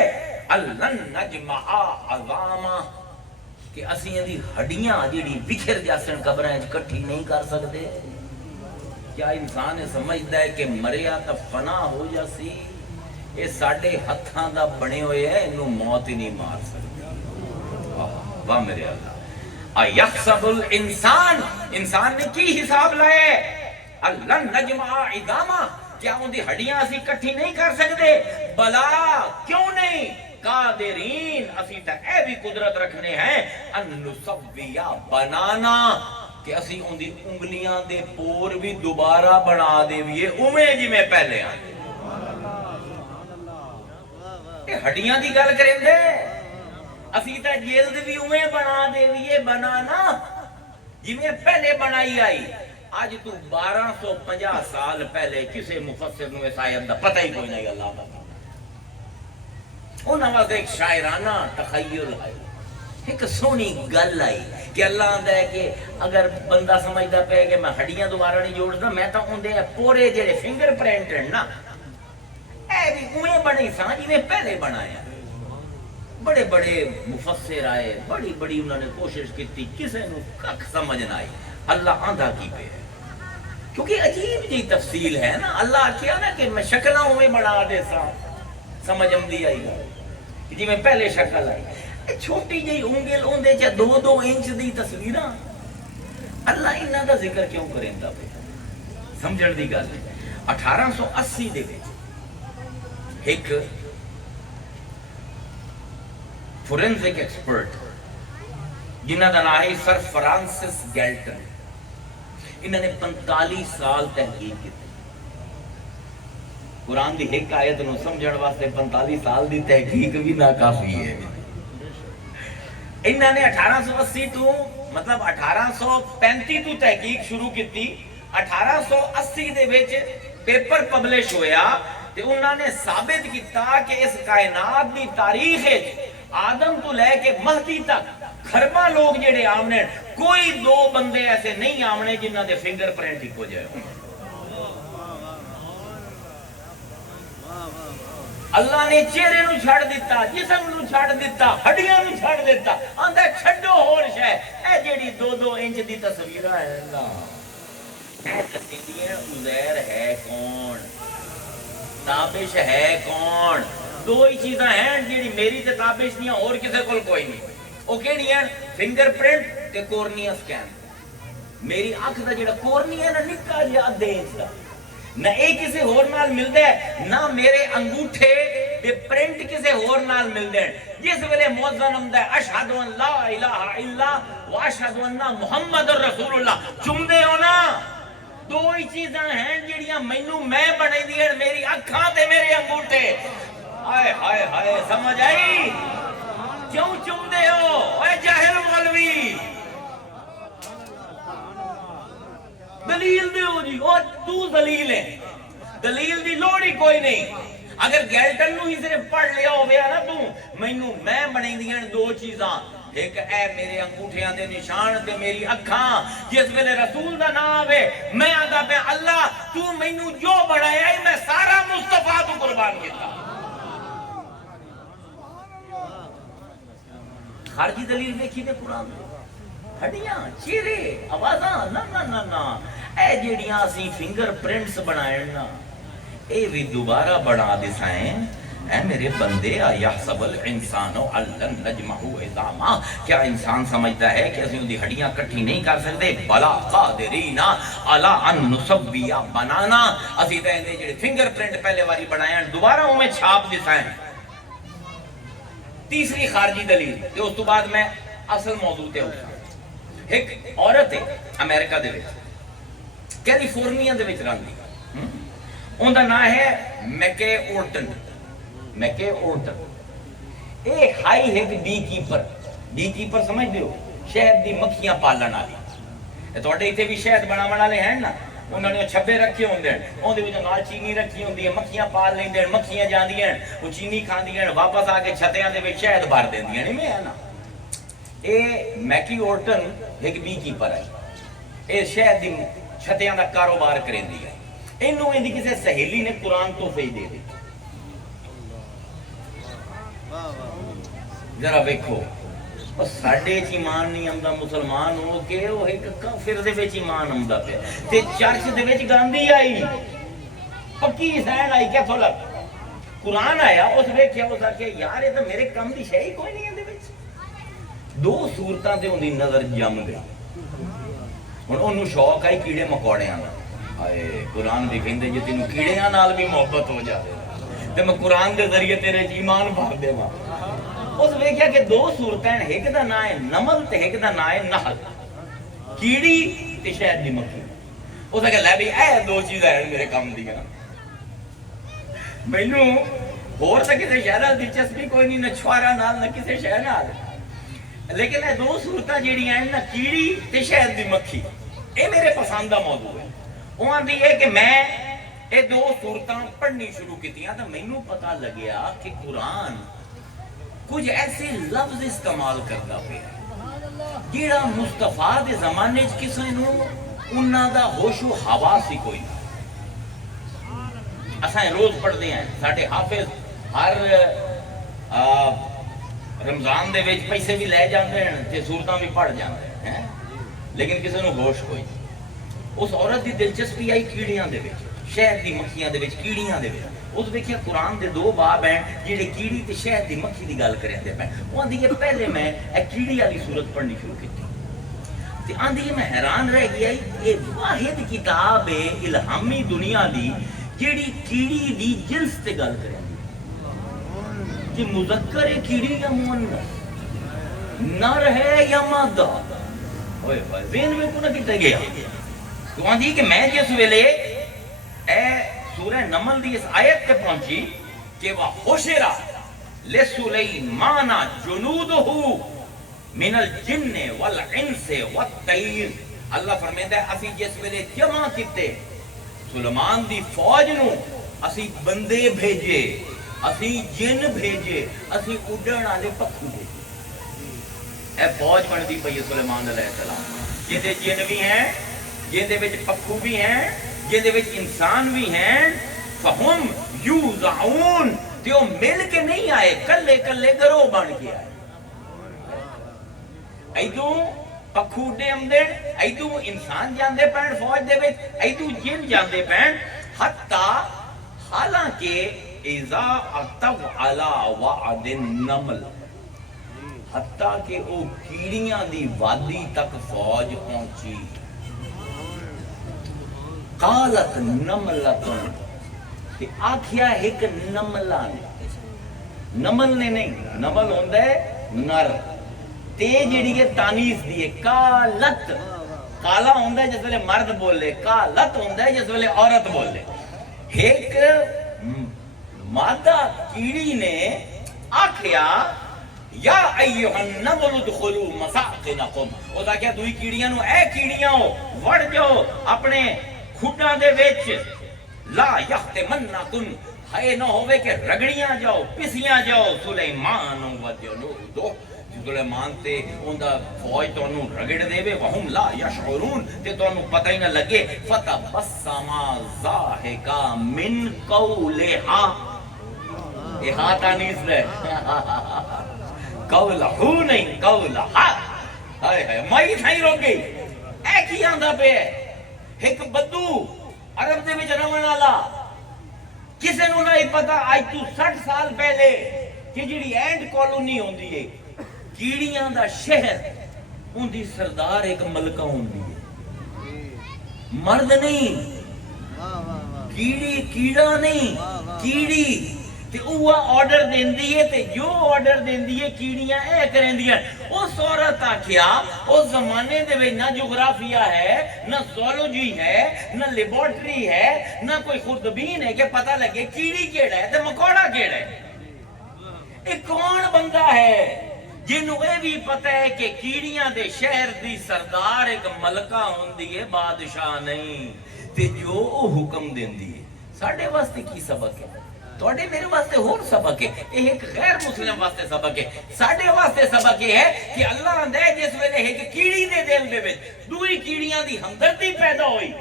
اللہ نجمع عظاما کہ اسی اندھی ہڈیاں جیڑی بکھر جاسن قبریں کٹھی نہیں کر سکتے کیا انسان سمجھتا ہے کہ مریا تا فنا ہو جاسی یہ ساڑھے ہتھاں دا بنے ہوئے ہیں انہوں موت ہی نہیں مار سکتے واہ میرے اللہ ایحسب الانسان انسان نے کی حساب لائے اللہ نجمع عظاما کیا ان دی ہڈیاں اسی کٹھی نہیں کر سکتے بلا کیوں نہیں قادرین اسی تک اے بھی قدرت رکھنے ہیں ان نسویا بنانا کہ اسی ان دی انگلیاں دے پور بھی دوبارہ بنا دے بھی اویں جی میں پہلے آئے ہڈیاں دی گل کریں دے اسی تک جلد بھی اویں بنا دے بھی بنانا جی میں پہلے بنائی آئی آج تو 1250 سال پہلے کسے مفسر نو اس آیت دا پتہ ہی کوئی نہیں اللہ پتہ انہاں واسطے ایک شاعرانہ تخیل ہے ایک سونی گل آئی کہ اللہ آندا ہے کہ اگر بندہ سمجھدا پے کہ میں ہڈیاں دوبارہ نہیں جوڑدا میں تو اوندے پورے جڑے فنگر پرنٹ ہیں نا اے بھی اویں بنے سان جویں پہلے بنایا بڑے بڑے مفسر آئے بڑی بڑی انہوں نے کوشش کی کسے نو کک سمجھ نہ آئی اللہ آندھا کی پہ ہے کیونکہ عجیب جی تفصیل ہے نا اللہ کیا نا کہ میں شکلہ ہوئے بڑھا دے سا سمجھ امدی آئی جی میں پہلے شکل آئی چھوٹی جی انگل اندے چا 2-2 انچ دی تصویرہ اللہ انہاں دا ذکر کیوں کریں دا پہ سمجھڑ دی گل 1880 دے وچ ایک فورنزک ایکسپرٹ جنہاں دا نام ہے سر فرانسس گیلٹن انہوں نے 45 سال تحقیق کی قرآن دی ایک آیت نو سمجھن واسطے 45 سال دی تحقیق بھی ناکافی ہے انہوں نے 1880 تو مطلب 1835 تو تحقیق شروع کی تھی 1880 دے وچ پیپر پبلش ہویا تے انہوں نے ثابت کیتا کہ اس کائنات دی تاریخ آدم تو لے کے مہدی تک خربہ لوگ جڑے آمنے کوئی 2 بندے ایسے نہیں آمنے جنہاں دے فنگر پرنٹ ہی کو جائے اللہ نے چہرے نو چھڑ دیتا جسم نو چھڑ دیتا ہڈیاں نو چھڑ دیتا آندھا چھڑو ہورش ہے اے جڑی 2-2 انچ دی تصویرہ ہے اللہ اے تصویریں عزیر ہے کون تابش ہے کون 2 ہی چیزاں ہیں جڑی میری تے تابش نہیں اور کسے کول کوئی نہیں وہ کہڑی ہیں فنگر پرنٹ تے کورنیا سکین میری آنکھ دا جڑا کورنیا ہے نا نکا جی آدھے انچ دا نہ ایک کسے ہور نال مل دے نہ میرے انگوٹھے دے پرنٹ کسے ہور نال مل دے جس ویلے موذن ہوندا ہے اشہد ان لا الہ الا واشہد ان محمد رسول اللہ چمدے ہو نا 2 ہی چیزاں ہیں جڑیاں مینوں میں بنے دی ہیں میری اکھاں تے میرے انگوٹھے ہائے ہائے ہائے سمجھ آئی کیوں چمدے ہو اے جاہل مولوی دلیل دے ہو جی اور تو دلیل ہے دلیل دی لوڑی کوئی نہیں اگر گیلٹن نو ہی صرف پڑھ لیا ہو گیا نا تو مینوں میں بنے دیاں 2 چیزاں ایک اے میرے انگوٹھیاں دے نشان تے میری اکھاں جس ویلے رسول دا نام آوے میں آندا پہ اللہ تو مینوں جو بنایا ہے میں سارا مصطفیٰ تو قربان کیتا خارجی دلیل دیکھی تے قرآن ہڈیاں چہرے آوازاں نہ نہ نہ نہ اے جڑیاں اسی فنگر پرنٹس بنائے نا اے بھی دوبارہ بنا دسائیں اے میرے بندے یحسب الانسان ان نجمع عظاما، کیا انسان سمجھتا ہے کہ اسی اندی ہڈیاں کٹھی نہیں کر سکتے؟ بلا قادرین علی ان نسوی بنانا، اسی تے اندے جڑے فنگر پرنٹ پہلے واری بنایا دوبارہ میں چھاپ دسائیں۔ تیسری خارجی دلیل تے اس تو بعد میں اصل موضوع تے اٹھا۔ ایک عورت ہے امریکہ دے وچ، کیلیفورنیا دے وچ رہندی، ان دا نام ہے میکے اورٹن۔ میکے اورٹن اے ہائی ایک بی کیپر، بی کیپر سمجھ دیو شہد دی مکھیاں پالن والی۔ تواڈے ایتھے بھی شہد بناون والے ہیں نا، انہوں نے چھبے رکھے ہوندے ہیں، اون دے وچ نال چینی رکھی ہوندی ہے، مکھیاں پال لیندے ہیں، مکھیاں جاندیاں ہیں، وہ چینی کھاندیاں ہیں، واپس آ کے چھتیاں دے وچ شہد بھر دیندیاں نہیں میں ہے نا۔ اے میکی اورٹن ایک بی کیپر ہے، اے شہد دی چھتیاں دا کاروبار کریندی ہے۔ اینوں ایندی کسے سہیلی نے قرآن تحفے دے دی۔ ذرا ویکھو ساڈے چ ایمان نہیں آندا مسلمان ہو کے وہ ایک کافر دے وچ ایمان آندا پیا تے چرچ دے وچ گاندھی آئی، پکی سین آئی کیتھوں لگ قرآن آیا، اس ویکھیا اس آکھیا یار یہ تے میرے کم دی شے ہی کوئی نہیں دے وچ۔ دو صورتاں تے اون دی نظر جم گئی، ہن اونوں شوق آئی کیڑے مکوڑیاں دا۔ ہائے قرآن بھی کہندے جے تینوں کیڑیاں نال بھی محبت ہو جاوے تے میں قرآن دے ذریعے تیرے ایمان بھر دیواں۔ اس ویکھیا کہ دو صورتیں، ایک دا نام ہے نمل تے ایک دا نام ہے نحل، کیڑی تے شہد دی مکھی۔ اس نے کہا لے بھی اے دو چیزیں ہیں میرے کام دیا، مینوں ہور تے کسے شے نال دلچسپی کوئی نہیں، نہ چھوارا نال نہ کسے شے نال، لیکن اے دو صورتاں جیڑیاں ہیں نا کیڑی تے شہد دی مکھی، اے میرے پسند دا موضوع ہے۔ وہ آندی ہے کہ میں اے دو صورتاں پڑھنی شروع کیتیاں تے مینوں پتہ لگیا کہ قرآن کچھ ایسے لفظ استعمال کرتا پیا جیڑا مصطفیٰ دے زمانے چ کسے نوں انہاں دا ہوش و حواس ہی کوئی نہیں۔ اساں روز پڑھدے ہیں، ساڈے حافظ ہر رمضان دے وچ پیسے بھی لے جاندے ہیں تے سورتاں بھی پڑھ جاندے ہیں، لیکن کسے نوں ہوش کوئی نہیں۔ اس عورت دی دلچسپی آئی کیڑیاں دے وچ، شہد دی مکھیاں دے وچ، کیڑیاں دے وچ۔ اس ویکھیا قرآن دے دو باب ہیں جڑے کیڑی تے شہد دی مکھی دی گل کریندے پے۔ وہ آندی ہے پہلے میں اے کیڑی والی صورت پڑھنی شروع کیتی تے آندی ہے میں حیران رہ گیا، یہ واحد کتاب ہے الہامی دنیا دی جیڑی کیڑی دی جنس تے گل کریندی کہ مذکر ہے کیڑی یا مؤنث، نر ہے یا مادہ۔ اوئے ہوئے ذہن میں کو نہ کتے گیا۔ تو آندی کہ میں جس ویلے اے سورہ نمل دی اس آیت تے پہنچی کہ وَحُشِرَ لِسُلَيْمَانَ جُنُودُهُ مِنَ الْجِنِّ وَالْعِنسِ وَالطَّيْرِ، اللہ فرمیندہ ہے اسی جس ویلے جمع کیتے سلیمان دی فوج نو، اسی بندے بھیجے، اسی جن بھیجے، اسی اڈن والے پکھو بھیجے۔ اے فوج بندی پئی سلیمان علیہ السلام، یہ جن بھی ہیں، یہ دے وچ پکھو بھی ہیں، یہ دے وچ انسان بھی ہیں۔ فہم یوزعون، تے وہ مل کے نہیں آئے، کلے کلے گروہ بن کے آئے۔ ایدوں پکھو ڈے امدے، ایدوں انسان جاندے پین فوج دے وچ، ایدوں جن جاندے پین، حالانکہ اذا اتو علی وعد النمل، حتیٰ کہ او کیڑیاں دی وادی تک فوج پہنچی۔ قالت نملتن، کہ آکھیا ایک نملہ نے، نمل نے نہیں، نمل ہوندہ ہے نر، تے جیڑی ہے تانیس دیئے، کالت، کالا ہوندہ ہے جس ویلے مرد بولے، کالت ہوندہ ہے جس ویلے عورت بولے۔ ایک مادہ کیڑی نے آکھیا یا ایہا النمل ادخلوا مساکنکم، او دا کیا دوئی کیڑیاں نو اے کیڑیاں ہو وڑ جاؤ اپنے کھڈاں دے وچ، لا یختمنکم، ہے نہ ہوئے کہ رگڑیاں جاؤ پسیاں جاؤ سلیمان و جنودہ، سلیمان تے اوندا فوج تو انہوں رگڑ دے وے، وہم لا یشعرون، تے تو انہوں پتہ ہی نہ لگے۔ فتبسما ضاحکا من قولہا، یہ ہاتھ آنیس لے، قولہو نہیں قولہا، ہائے ہائے مائی تھائی رو گئی۔ ایک ہی آندہ پہ ہے ایک بدو عرب دے وچ رون والا، کسی نو نہیں پتا آج تو 60 سال پہلے کہ جڑی اینڈ کالونی ہوندی ہے کیڑیاں دا شہر ان دی سردار ایک ملکہ ہوندی ہے، مرد نہیں، کیڑی کیڑا نہیں، کیڑی تے اوہ آرڈر دیندی ہے تے جو آرڈر دیندی ہے کیڑیاں اے کرندی ہیں۔ اس عورت آکھیا اس زمانے دے وچ نہ جغرافیہ ہے، نہ زولوجی ہے، نہ لیبارٹری ہے، نہ کوئی خوردبین ہے کہ پتہ لگے کیڑی کیڑا ہے تے مکوڑا کیڑا ہے۔ ایک کون بندہ ہے جنہوں اے بھی پتہ ہے کہ کیڑیاں دے شہر دی سردار ایک ملکہ ہوندی ہے، بادشاہ نہیں، تے جو او حکم دیندی ہے۔ ساڑھے واسطے کی سبق ہے؟ توڑے میرے واسطے اور سبق ہے، ایک غیر مسلم واسطے سبق ہے۔ ساڑھے واسطے سبق یہ ہے کہ اللہ اندے جس ویلے ایک کیڑی دے دل دے وچ دوئی کیڑیاں دی ہمدردی پیدا ہوئی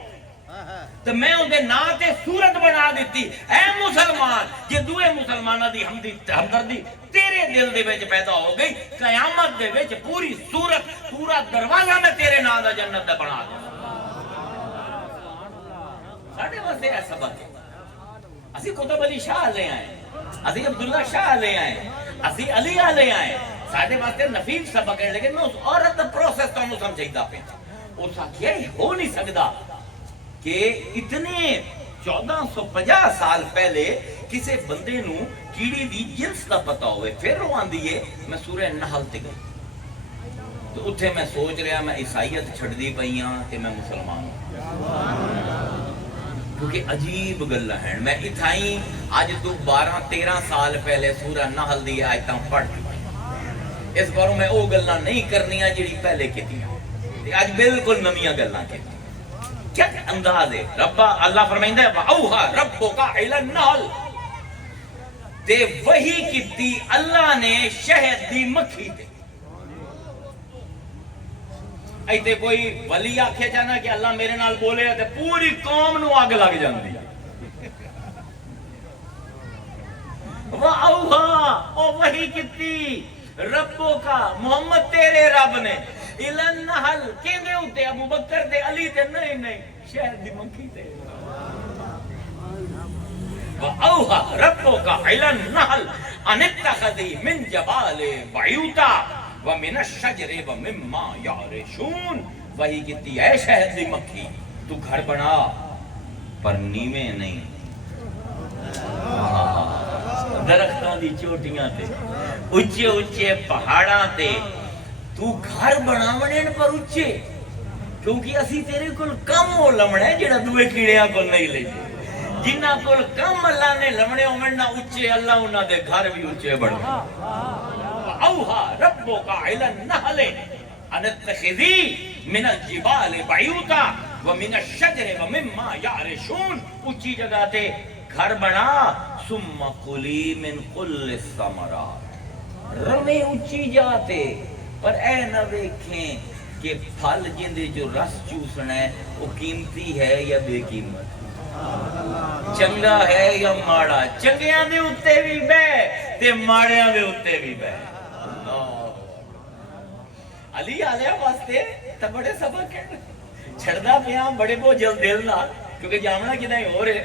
تو میں ان دے نا تے صورت بنا دیتی، اے مسلمان یہ دوئے مسلمانہ دی ہمدردی تیرے دل دے وچ پیدا ہو گئی، قیامت دے وچ پوری صورت پورا دروازہ میں تیرے نا دا جنت دا بنا دے۔ ساڑھے واسطے ہے سبق ہے۔ اسی قطب علی شاہ لے آئے، اسی عبداللہ شاہ لے آئے، اسی علیہ لے آئے، ساڑھے واسطے نفیس سبق ہے، لیکن میں اس عورت پروسیس تو انہوں سمجھائیدہ پہ اس آکھیا ہو نہیں سکتا کہ اتنے 1450 سال پہلے کسے بندے نو کیڑی دی جنس دا پتا ہوئے۔ پھر روان دیئے میں سورہ نحل تے گئی تو اتھے میں سوچ رہا میں عیسائیت چھڑ دی پئیاں کہ میں مسلمان ہوں، کیونکہ عجیب گلہ ہیں۔ میں اتھائیں آج تو 12-13 سال پہلے سورہ نحل دی آیتاں پڑھ چکی، اس باروں میں او گلہ نہیں کرنیاں جڑی پہلے کی تھی، آج بالکل نمیاں گلہ کی تھی۔ کیا انداز ہے؟ ربا اللہ فرمائندہ ہے وَأَوْحَا رَبُّكَ إِلَى النَّحْلِ، تے وہی کیتی اللہ نے شہد دی مکھی تے۔ ایتے کوئی ولی آکھے جانا کہ اللہ میرے نال بولے تے پوری قوم نو آگ لگ جاندی۔ وَأَوْحَا او وہی کیتی رَبُّكَ محمد تیرے رب نے إِلَى النَّحْلِ کیندے ہوتے ابو بکر تے علی تے نہیں شہد دی مکھی تے۔ وَأَوْحَا رَبُّكَ إِلَى النَّحْلِ أَنِ اتَّخِذِي مِن جَبَالِ بَيُوتًا وَمِنَ الشَّجَرِ وَمِمَّا يَعْرِشُونَ، وہی کہتی ہے شہد دی مکھی تو گھر بنا پر نیمیں نہیں، درختان دی چوٹیاں تے اچھے اچھے پہاڑاں تے تو گھر بناونین پر اچھے، کیونکہ اسی تیرے کل کم ہو لمنے جڑا دوے کیڑیاں کل نہیں لے جنہ کل کم اللہ نے لمنے ہومننا اچھے اللہ انہاں دے گھر بھی اچھے بڑھنے۔ وَأَوْحَا رَبُّكَ إِلَى النَّحْلِ أَنِ اتَّخِذِي مِنَ الْجِبَالِ بَيُوتًا وَمِنَ الشَّجَرِ وَمِمَّا يَعْرِشُونَ، اچھی جگہ تے گھر بنا ثُمَّ كُلِي مِن كُلِّ الثَّمَرَاتِ، رمے اچھی جاتے پر اے نہ دیکھیں کہ پھل جندے جو رس چوسنا ہے وہ قیمتی ہے یا بے قیمت، چنگا ہے یا ماڑا، چنگیاں دے اتے بھی بے تے ماڑیاں دے اتے بھی بے۔ علی آلیہ واسطے تا بڑے سبق ہیں، چھڑدا پیاں بڑے بہت جلد دل نہ، کیونکہ جامنا کدھا ہی ہو رہے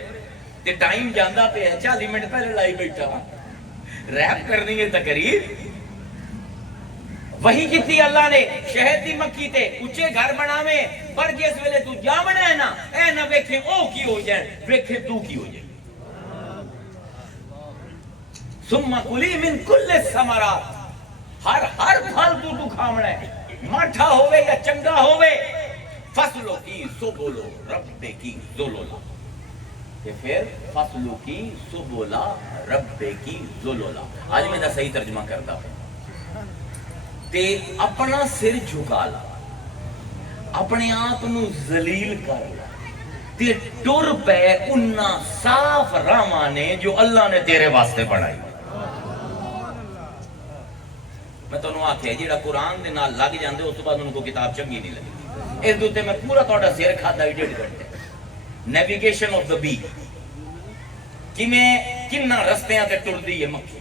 تے ٹائم جاندہ پہ 40 منٹ پہلے لائی بیٹھا ریپ کرنی ہے تقریر۔ وہی کیتی اللہ نے شہد دی مکھی تے اچھے گھر بناوے، پر جس ویلے تو جامنا ہے نا اے نہ ویکھے او کی ہو جائے ویکھے تو کی ہو جائے۔ ثم کلی من کل الثمرات، ہر پھل تو کھاونا ہے، ماٹھا ہوئے یا چنگا ہوئے، فصلوں کی سبولو رب کی ذلولا، کہ پھر فصلوں کی سبولا رب کی ذلولا۔ آج میں دا صحیح ترجمہ کرتا ہوں، تے اپنا سر جھکا لا، اپنے آپ نو ذلیل کر لا، تے ٹر پہ انہا صاف راہانے جو اللہ نے تیرے واسطے بنائی۔ میں تو انہوں آکھیا جیڑا قرآن دے نال لگ جاندے اس تو بعد ان کو کتاب چنگی نہیں لگی۔ اس دوتے میں پورا توڑا سیر کھادا ہی 1.5 گھنٹے، نیویگیشن آف دا بی، کہ میں کنہ رستیاں تے ٹر دی ہے مکھی،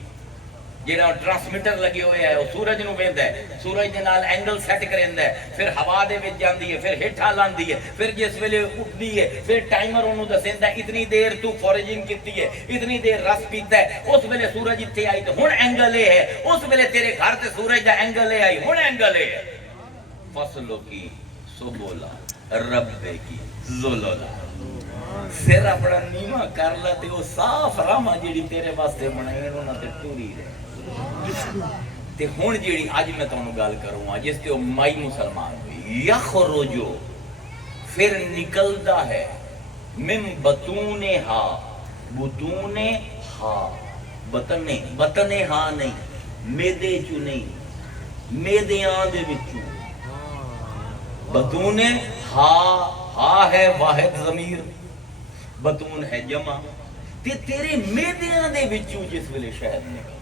جہاں ٹرانسمیٹر لگے ہوئے ہے وہ سورج نو ویندا ہے، سورج دے نال اینگل سیٹ کریندا ہے، پھر ہوا دے وچ جاندی ہے، پھر ہیٹھا لاندی ہے، پھر جس ویلے اٹھدی ہے پھر ٹائمر انہوں دسیندا ہے اتنی دیر تو فورجنگ کیتی ہے، اتنی دیر رس پیتا ہے، اس ویلے سورج اتنے آئی تو ہن اینگل اے ہے، اس ویلے تیرے گھر تے سورج دا اینگل اے آئی، ہن اینگل اے ہے۔ فصلوں کی سبولا ربے کی ذللا، سر اپنا نیواں کر لا تے وہ صاف راما جیڑی تیرے واسطے بنائی انہاں تے ٹوری رہے۔ تے ہن جیڑی اج میں تانوں گل کروں گا جس تے مائی مسلمان ہوئی، یخرجو پھر نکلدا ہے من بطونہا، بطونہا بطنہا نہیں، میدے چوں نہیں، میدیاں دے وچوں، بطونہا ہا ہے واحد ضمیر، بطون ہے جمع، تے تیرے میدیاں دے وچوں جس ویلے شہد نکل،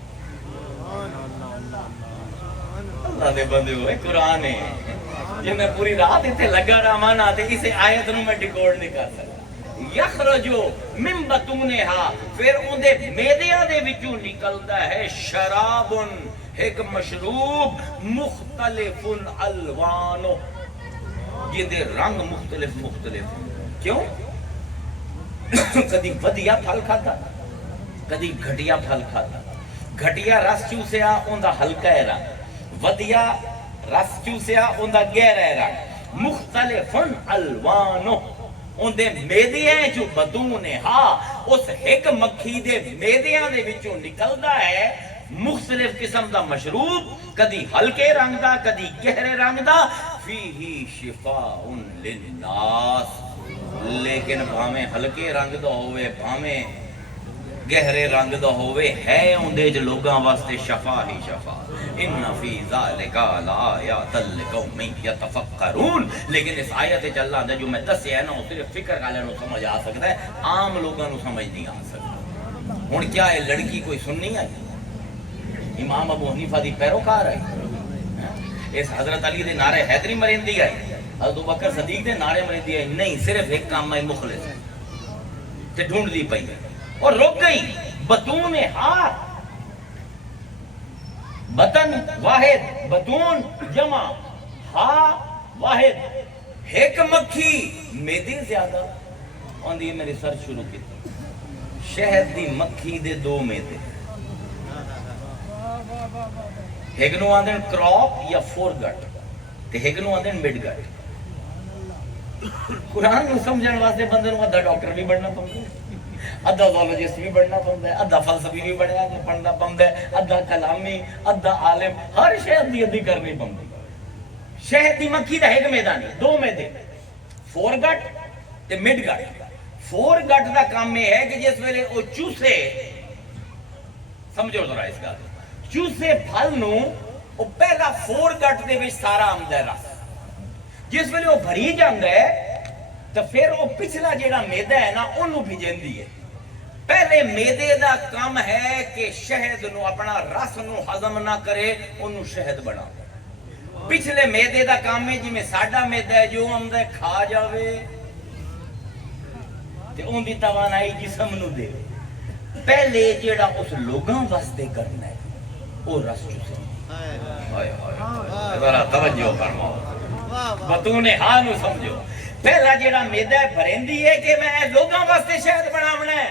اللہ دے بندے ہوئے قرآن ہے جی میں پوری رات اتنے لگا رہا مانا تے اسے آیت نو میں ڈیکوڈ نہیں کر سکتا۔ یخرجو من بطونہا، پھر ان دے میدیاں دے وچوں نکلدا ہے شرابن، ایک مشروب، مختلف الوانو، یہ دے رنگ مختلف مختلف، کیوں؟ کدی ودیا پھل کھاتا، کدی گھٹیا پھل کھاتا، گھٹیا رس چوسیا اوندا ہلکا ہے رنگ، ودیا رس چوسیا اوندا گہرا ہے رنگ، مختلف الوانو، ان دے میدیاں چوں بطونہا، اس ایک مکھی دے میدیاں دے وچوں نکلدا ہے مختلف قسم دا مشروب، کدی ہلکے رنگ دا کدی گہرے رنگ دا، فیہ شفاء للناس، لیکن بھاویں ہلکے رنگ دا ہوئے بھاویں گہرے رنگ دا ہوئے ہے اندے جو لوگاں واسطے شفا ہی شفا، ان فی ذالک لآیات لقوم یتفکرون، لیکن اس آیت وچ اللہ دا جو میں دسیا ہے نا وہ صرف فکر والے نو سمجھ آ سکتا ہے، عام لوگاں نو سمجھ نہیں آ سکتا۔ ہن کیا ہے لڑکی کوئی سننی آئی؟ امام ابو حنیفہ دی پیروکار آئی، اس حضرت علی دے نعرے حیدری مرندی آئی، حضرت ابوبکر صدیق دے نعرے مرندی آئی، نہیں صرف ایک کام آئی مخلص تے ڈھونڈ دی پئی اور رک گئی۔ بطونہا، بطن واحد، بطون جمع، ہا واحد، ایک مکھی میدے زیادہ، اور یہ میں ریسرچ شروع کی شہد دی مکھی دے دو میدے، ایک نو آندن کراپ یا فور گٹ تے ایک نو آندن مڈ گٹ۔ قرآن نو سمجھن واسطے بندے نو ادھا ڈاکٹر بھی بننا پڑتا ہے، ادھا زولوجسٹ بھی بننا پڑتا ہے، ادھا فلسفی بھی پڑھنا پڑتا ہے، ادھا کلامی، ادھا عالم، ہر شہد دی ادھی کرنی پڑتی۔ شہد دی مکھی دا ایک میدہ نہیں، دو میدے، فور گٹ تے مڈ گٹ۔ فور گٹ دا کام میں ہے کہ جس ویلے وہ چوسے، سمجھو ذرا اس کا، چوسے پھل نو وہ پہلا فور گٹ دے وچ سارا آمدا ہے رس، جس ویلے وہ بھری جاندا ہے تو پھر وہ پچھلا جیڑا میدہ ہے نا انہوں بھیجندی ہے۔ پہلے میدے دا کام ہے کہ شہد نو اپنا رس نو ہضم نہ کرے، انہوں شہد بنا۔ پچھلے میدے دا کام ہے جی میں ساڈا میدہ ہے جو آمدا ہے کھا جاوے تے ان دی توانائی جسم نو دے۔ پہلے جیڑا اس لوگاں واسطے کرنا ہے وہ رس چوسے۔ ذرا توجہ فرماؤ، بطونہا نو سمجھو، پہلا جیڑا میدہ بھریندی ہے کہ میں لوگاں واسطے شہد بناونا ہے،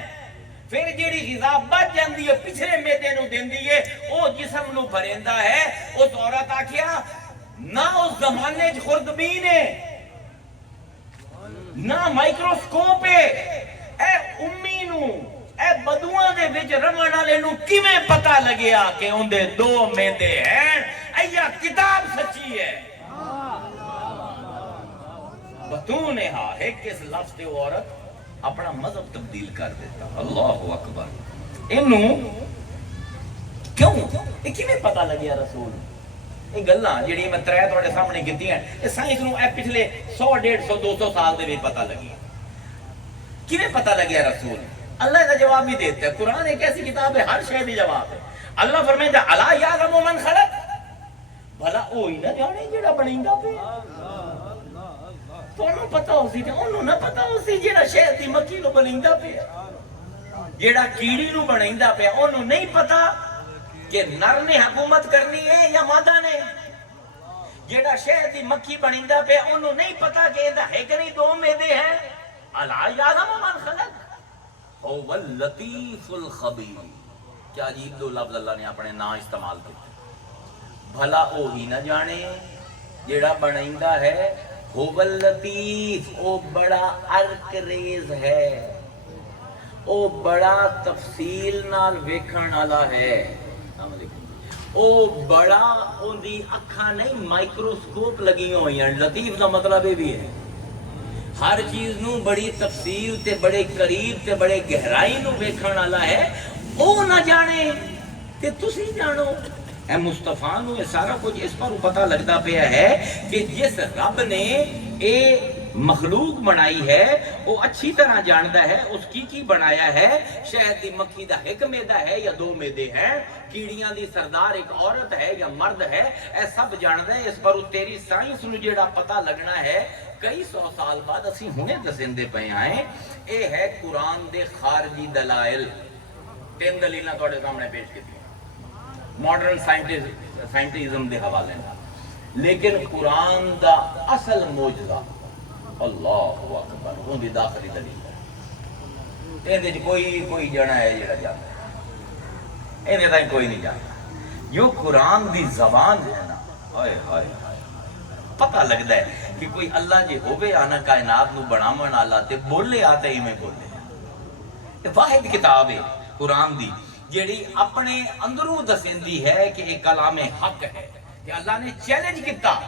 پھر جیڑی غذا بچ جاندی ہے پچھلے میدے نو دیندی ہے، وہ جسم نو بھریندا ہے۔ اس عورت آکھیا نہ اس زمانے چ خوردبین ہے نہ مائکروسکوپ ہے، اے امی نو اے بدوان دے وچ رمن والے نو کیویں پتہ لگیا کہ ان دے دو میدے ہیں؟ ایا کتاب سچی ہے۔ بطونہا، ایک اس لفظ تے عورت اپنا مذہب تبدیل کر دیتا۔ اللہ اکبر، انہوں کیوں یہ کیویں پتہ لگیا رسول؟ یہ گلاں جڑی میں ترے تواڈے سامنے کیتی ہیں یہ سائنس نو اے پچھلے 100 150 200 سال دے وچ پتہ لگی۔ کیویں پتہ لگیا رسول؟ اللہ دا جواب بھی دیتا ہے، قرآن ایک ایسی کتاب ہے ہر شے دی جواب ہے۔ اللہ فرمائے الا یعلم من خلق، بھلا وہی نہ جانے جڑا بنیندا پیا، تانوں پتہ ہو سی تے انہوں نہ پتہ ہو سی جڑا شہد دی مکھی نو بنیندا پیا، جڑا کیڑی نو بنیندا پیا انہوں نہیں پتہ، کہ نر نے حکومت کرنی ہے یا مادہ نے؟ جیڑا شہد دی مکھی بنیندا پہ انہوں نہیں پتا کہ ایندا ہے کہ نہیں دو میدے ہیں. الا یعلم من خلق هو اللطیف الخبیر. کیا عجیب دو لفظ اللہ نے اپنے نام استعمال کیتے. بھلا وہی نہ جانے جیڑا بنیندا ہے هو اللطیف، او بڑا ارک ریز ہے، او بڑا تفصیل نال ویکھن والا ہے. السلام علیکم. او بڑا اون دی اکھاں نہیں مائکروسکوپ لگی ہوئی ہیں. لطیف دا مطلب یہ بھی ہے ہر چیز نو بڑی تفصیل تے بڑے قریب تے بڑے گہرائی نو ویکھن والا ہے. او نہ جانے تے تسی جانو. اے مصطفیٰ نو سارا کچھ اس پر پتہ لگتا پیا ہے کہ جس رب نے اے مخلوق بنائی ہے وہ اچھی طرح جانتا ہے اس کی بنایا ہے. شہد دی مکھی دا ایک میدا ہے یا دو میدے ہیں، کیڑیاں دی سردار ایک عورت ہے یا مرد ہے، اے سب جانتا ہے. اس پر تیری سائنس نو جیڑا پتہ لگنا ہے کئی سو سال بعد اسی ہونے دسندے پے آئے. اے ہے قرآن دے خارجی دلائل. 3 دلیلاں تواڈے سامنے پیش کیتی ماڈرن سائنٹزم دے حوالے نال. لیکن قرآن دا اصل معجزہ اللہ اکبر اون دی داخلی دلیل ہے. اندے کوئی جنا ہے جڑا جاندا ہے، اندے تائیں کوئی نہیں جاندا. جو قرآن دی زبان ہے نا، ہائے ہائے پتہ لگدا ہے کہ کوئی اللہ جے ہوے آنا کائنات نو بناون والا تے بولے آتے ہی میں بولے. یہ واحد کتاب ہے قرآن دی جیڑی اپنے اندروں دسندی ہے کہ ایک کلام حق ہے. کہ اللہ نے چیلنج کیتا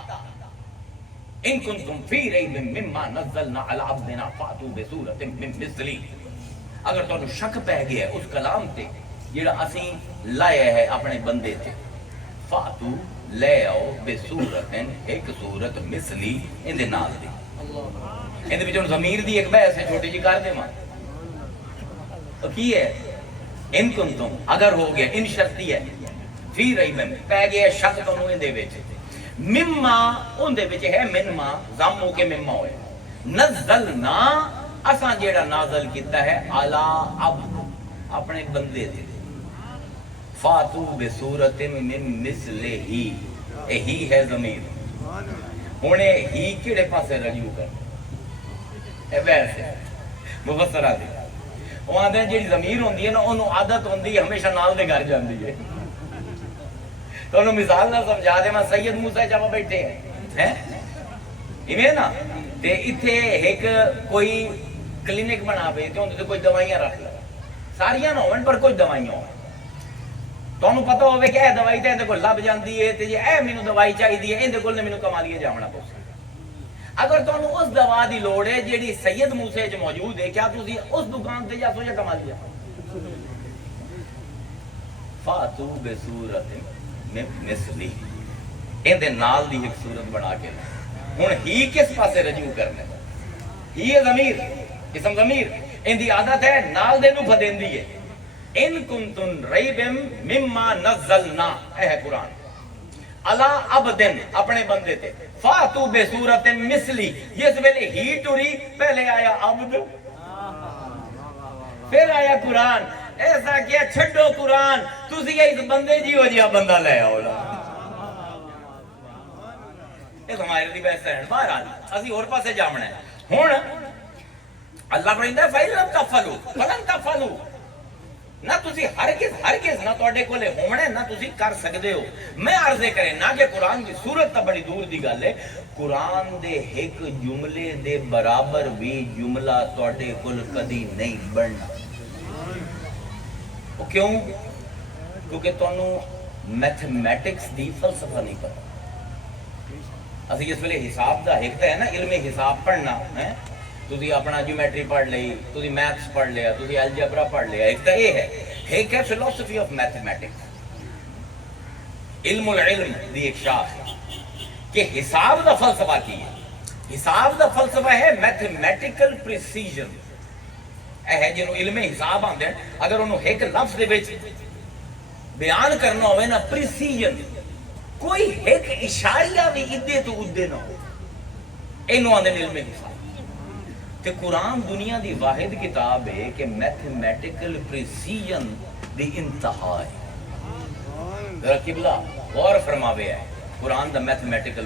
ان کنتم فی ریب مما نزلنا علی عبدنا فاتوا بسورۃ من مثلی. اگر تانوں شک پہ گیا ہے اس کلام تے جیڑا اسی لائے ہے اپنے بندے تے، فاتوا لے آؤ بسورۃ ایک سورت مثلی ان دے نال دی. ان دے وچوں ضمیر دی ایک بحث ہے چھوٹی جی کر دے مان کی ہے. ان کنتم اگر ہو گیا ان شرطی ہے فی ریب میں پہ گیا شک تانوں ان دے وچ مما ان دے وچ ہے منما ضم ہو کے مما ہوئے نزلنا اساں جیڑا نازل کیتا ہے علی عبد اپنے بندے تے. فاتو بسورۃ من مثلہ اے ہی ہے ضمیر. ہن ہی کیڑے پاسے رجوع کر اے ویسے مفسرہ دی وہ آدھے جیڑی ضمیر ہوندی ہے نا انہوں عادت ہوندی ہے ہمیشہ نال دے گھر جاندی ہے. تو انہوں مثال نہ سمجھا دے میں سید موسیٰ جب بیٹھے ہیں ایویں نا تے ایتھے ایک کوئی کلینک بنا پے تے اندر کوئی دوائیاں رکھ لگا ساریاں نہ ہون پر کوئی دوائیاں ہون. تو انہوں پتہ ہوئے کہ اے دوائی تے اندر کو لب جاندی ہے تے جے اے مینوں دوائی چاہی دی ہے اندر کول نے مینوں کما لیے جاونا پوسی. اگر تو انہوں اس دوا دی لوڑ ہے جیڑی سید موسیٰ جو موجود ہے کیا تو اس دکان تے جا سوچا کما لیا. فاتو بسورۃ مثلی ان دے نال دی ایک صورت بنا کے ہن ہی کس پاسے رجوع کرنا ہے. ہی ہے ضمیر اسم ضمیر ان دی عادت ہے نال دے نو پھدیندی ہے. ان کنتم ریب مما نزلنا اے ہے قرآن علی عبدن اپنے بندے تے فاتو بسورۃ مثلی. جس ویلے ہی ٹری پہلے آیا عبد پھر آیا قرآن. ایسا کیا چھڈو قرآن تسی اس بندے جی ہو جیا بندہ لے آؤ. ایک ہمارے دی بحث ہے بہرحال اسی اور پاسے جامنا ہے. ہن اللہ فرمائندا ہے فَإِن تَفْعَلُوا فَلَن تَفْعَلُوا نہ تسی ہرگز نہ تواڈے کولے ہونے نہ تسی کر سکدے ہو. میں عرض کرے نہ کہ قرآن دی صورت تا بڑی دور دی گل ہے. قرآن دے ایک جملے دے برابر بھی جملہ تواڈے کول کدی نہیں بننا. کیوں؟ کیونکہ تانوں میتھمیٹکس دی فلسفہ نہیں پتا. اسی اس ویلے حساب دا ایک ہے نا علم حساب پڑھنا ہے. تسی اپنا جیومیٹری پڑھ لئی تسی میتھس پڑھ لیا تسی الجبرا پڑھ لیا. ایک تو یہ ہے ایک ہے فلسفی آف میتھمیٹکس علم العلم دی ایک شاخ ہے کہ حساب دا فلسفہ کی ہے. حساب دا فلسفہ ہے میتھمیٹیکل پریسیجن. ہے جنہوں علم حساب آندے ہیں اگر انہوں ایک لفظ دے وچ بیان کرنا ہوئے نا پریسیجن کوئی ایک اشاریہ بھی ادھے تو ادھے نہ ہو انہوں آندے علم حساب. تے قرآن دنیا دی واحد کتاب ہے کہ میتھمیٹیکل پریسیجن دی انتہا ہے. ذرا قبلہ غور فرماوے ہے قرآن دا میتھمیٹیکل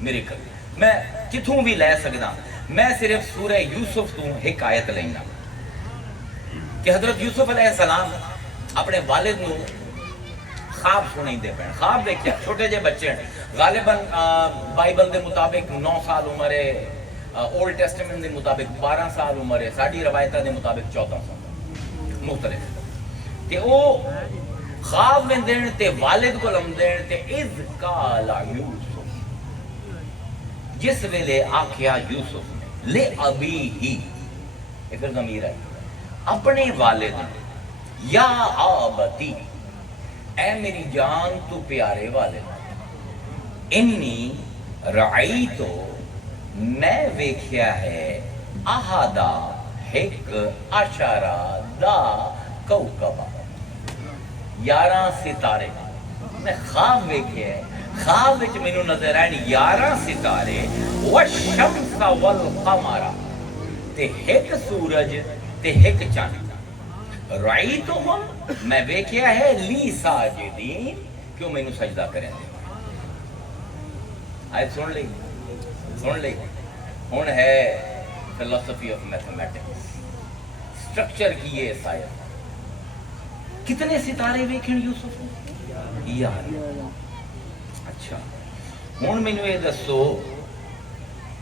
میریکل میں کتھوں بھی لے سکدا میں صرف سورہ یوسف تو ایک آیت لینا کہ حضرت یوسف علیہ السلام اپنے والد نو خواب سنیں دے پہن خواب دیکھیا چھوٹے جے بچے ہیں غالباً بائبل دے مطابق 9 سال عمر ہے اولڈ ٹیسٹمنٹ دے مطابق 12 سال عمر ہے ساڑی روایتہ دے مطابق 14 سال مختلف تے او خواب میں دین تے والد کو لم دین تے اذ قال یوسف جس ویلے آکھیا یوسف لے ابی ہی ایک ضمیر ہے اپنے والد یا آبتی اے میری جان تو پیارے والد انی رعی تو میں ویکھیا ہے احدا ایک اشارہ دا کوکبہ 11 ستارے میں خواب ویکھیا ہے خواب وچ مینوں نظر آئے 11 ستارے والشمس والقمر تے ایک سورج تے ایک چاند رعیتہم میں ویکھیا ہے لی ساجدین کیوں مینوں سجدہ کریں دے آیت سن لئی ہون ہے فلسفی آف میتھمیٹکس سٹرکچر کی یہ آیت کتنے ستارے ویکھن یوسف نے 11 اچھا ہون مینوں یہ دسو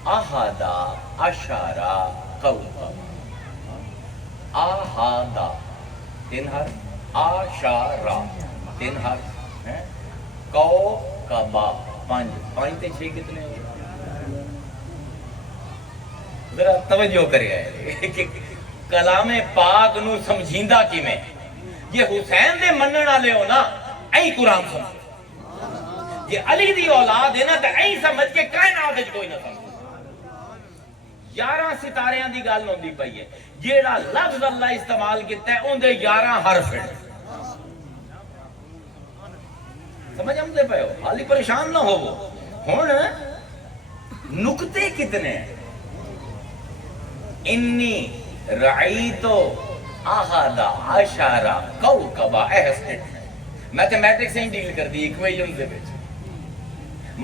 احدا اشارہ کوکب احدا 3 حرف اشارہ 3 حرف کوکبہ 5 تے 6 کتنے ہو ذرا توجہ کرے ہے کلام پاک نو سمجھیندہ کی میں یہ حسین دے منن والے ہو نا ائی قرآن سمجھ یہ علی دی اولاد ہے نا تے ائی سمجھ کے کائنات وچ کوئی نہ سمجھ 11 ستاریاں دی گل ہوندی پئی ہے جیڑا لفظ اللہ استعمال کیتا ہے اون دے 11 حرف ہیں سمجھ آمدے پئے ہو حالی پریشان نہ ہوو ہن نقطے کتنے ہیں انی رعیتو احدا اشارہ کوکبہ احسن میتھمیٹکس سے ڈیل کر دی ایکویشن دے وچ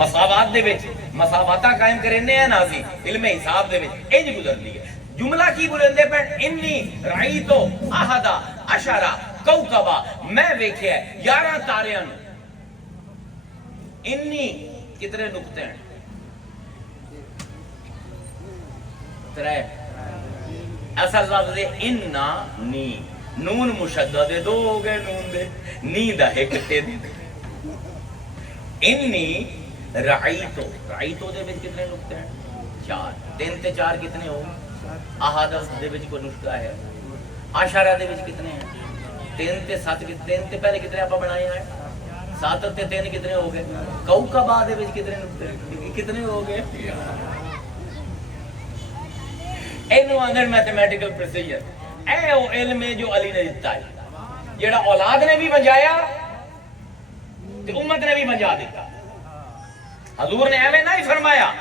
مساوات دے وچ مساواتاں قائم کرنے ہیں نازی علم حساب دے وچ انج گزر دی ہے جملہ کی بولندے پہ انی رعیتو احدا اشارہ کوکبہ میں ویکھیا 11 تاریاں انی کتنے نقطے ہیں 3 اصل لفظ ہے انا نی نون مشدد 2 ہو گئے نون دے نی دا ایک تے انی رعیتو دے وچ کتنے نقطے ہیں 4 3 تے 4 کتنے ہو احادث دے وچ کوئی نقطہ ہے اشارہ دے وچ کتنے ہیں 3 تے 7 3 تے پہلے کتنے آپ بنائے ہیں 7 تے 3 کتنے ہو گئے کوکبہ دے وچ کتنے نقطے کتنے ہو گئے اینو اندر میتھمیٹیکل پریسیجن اے وہ علم ہے جو علی نے دیتا ہے جیڑا اولاد نے بھی بنجایا تے امت نے بھی بنجا دیتا حضور نے ایویں نہیں فرمایا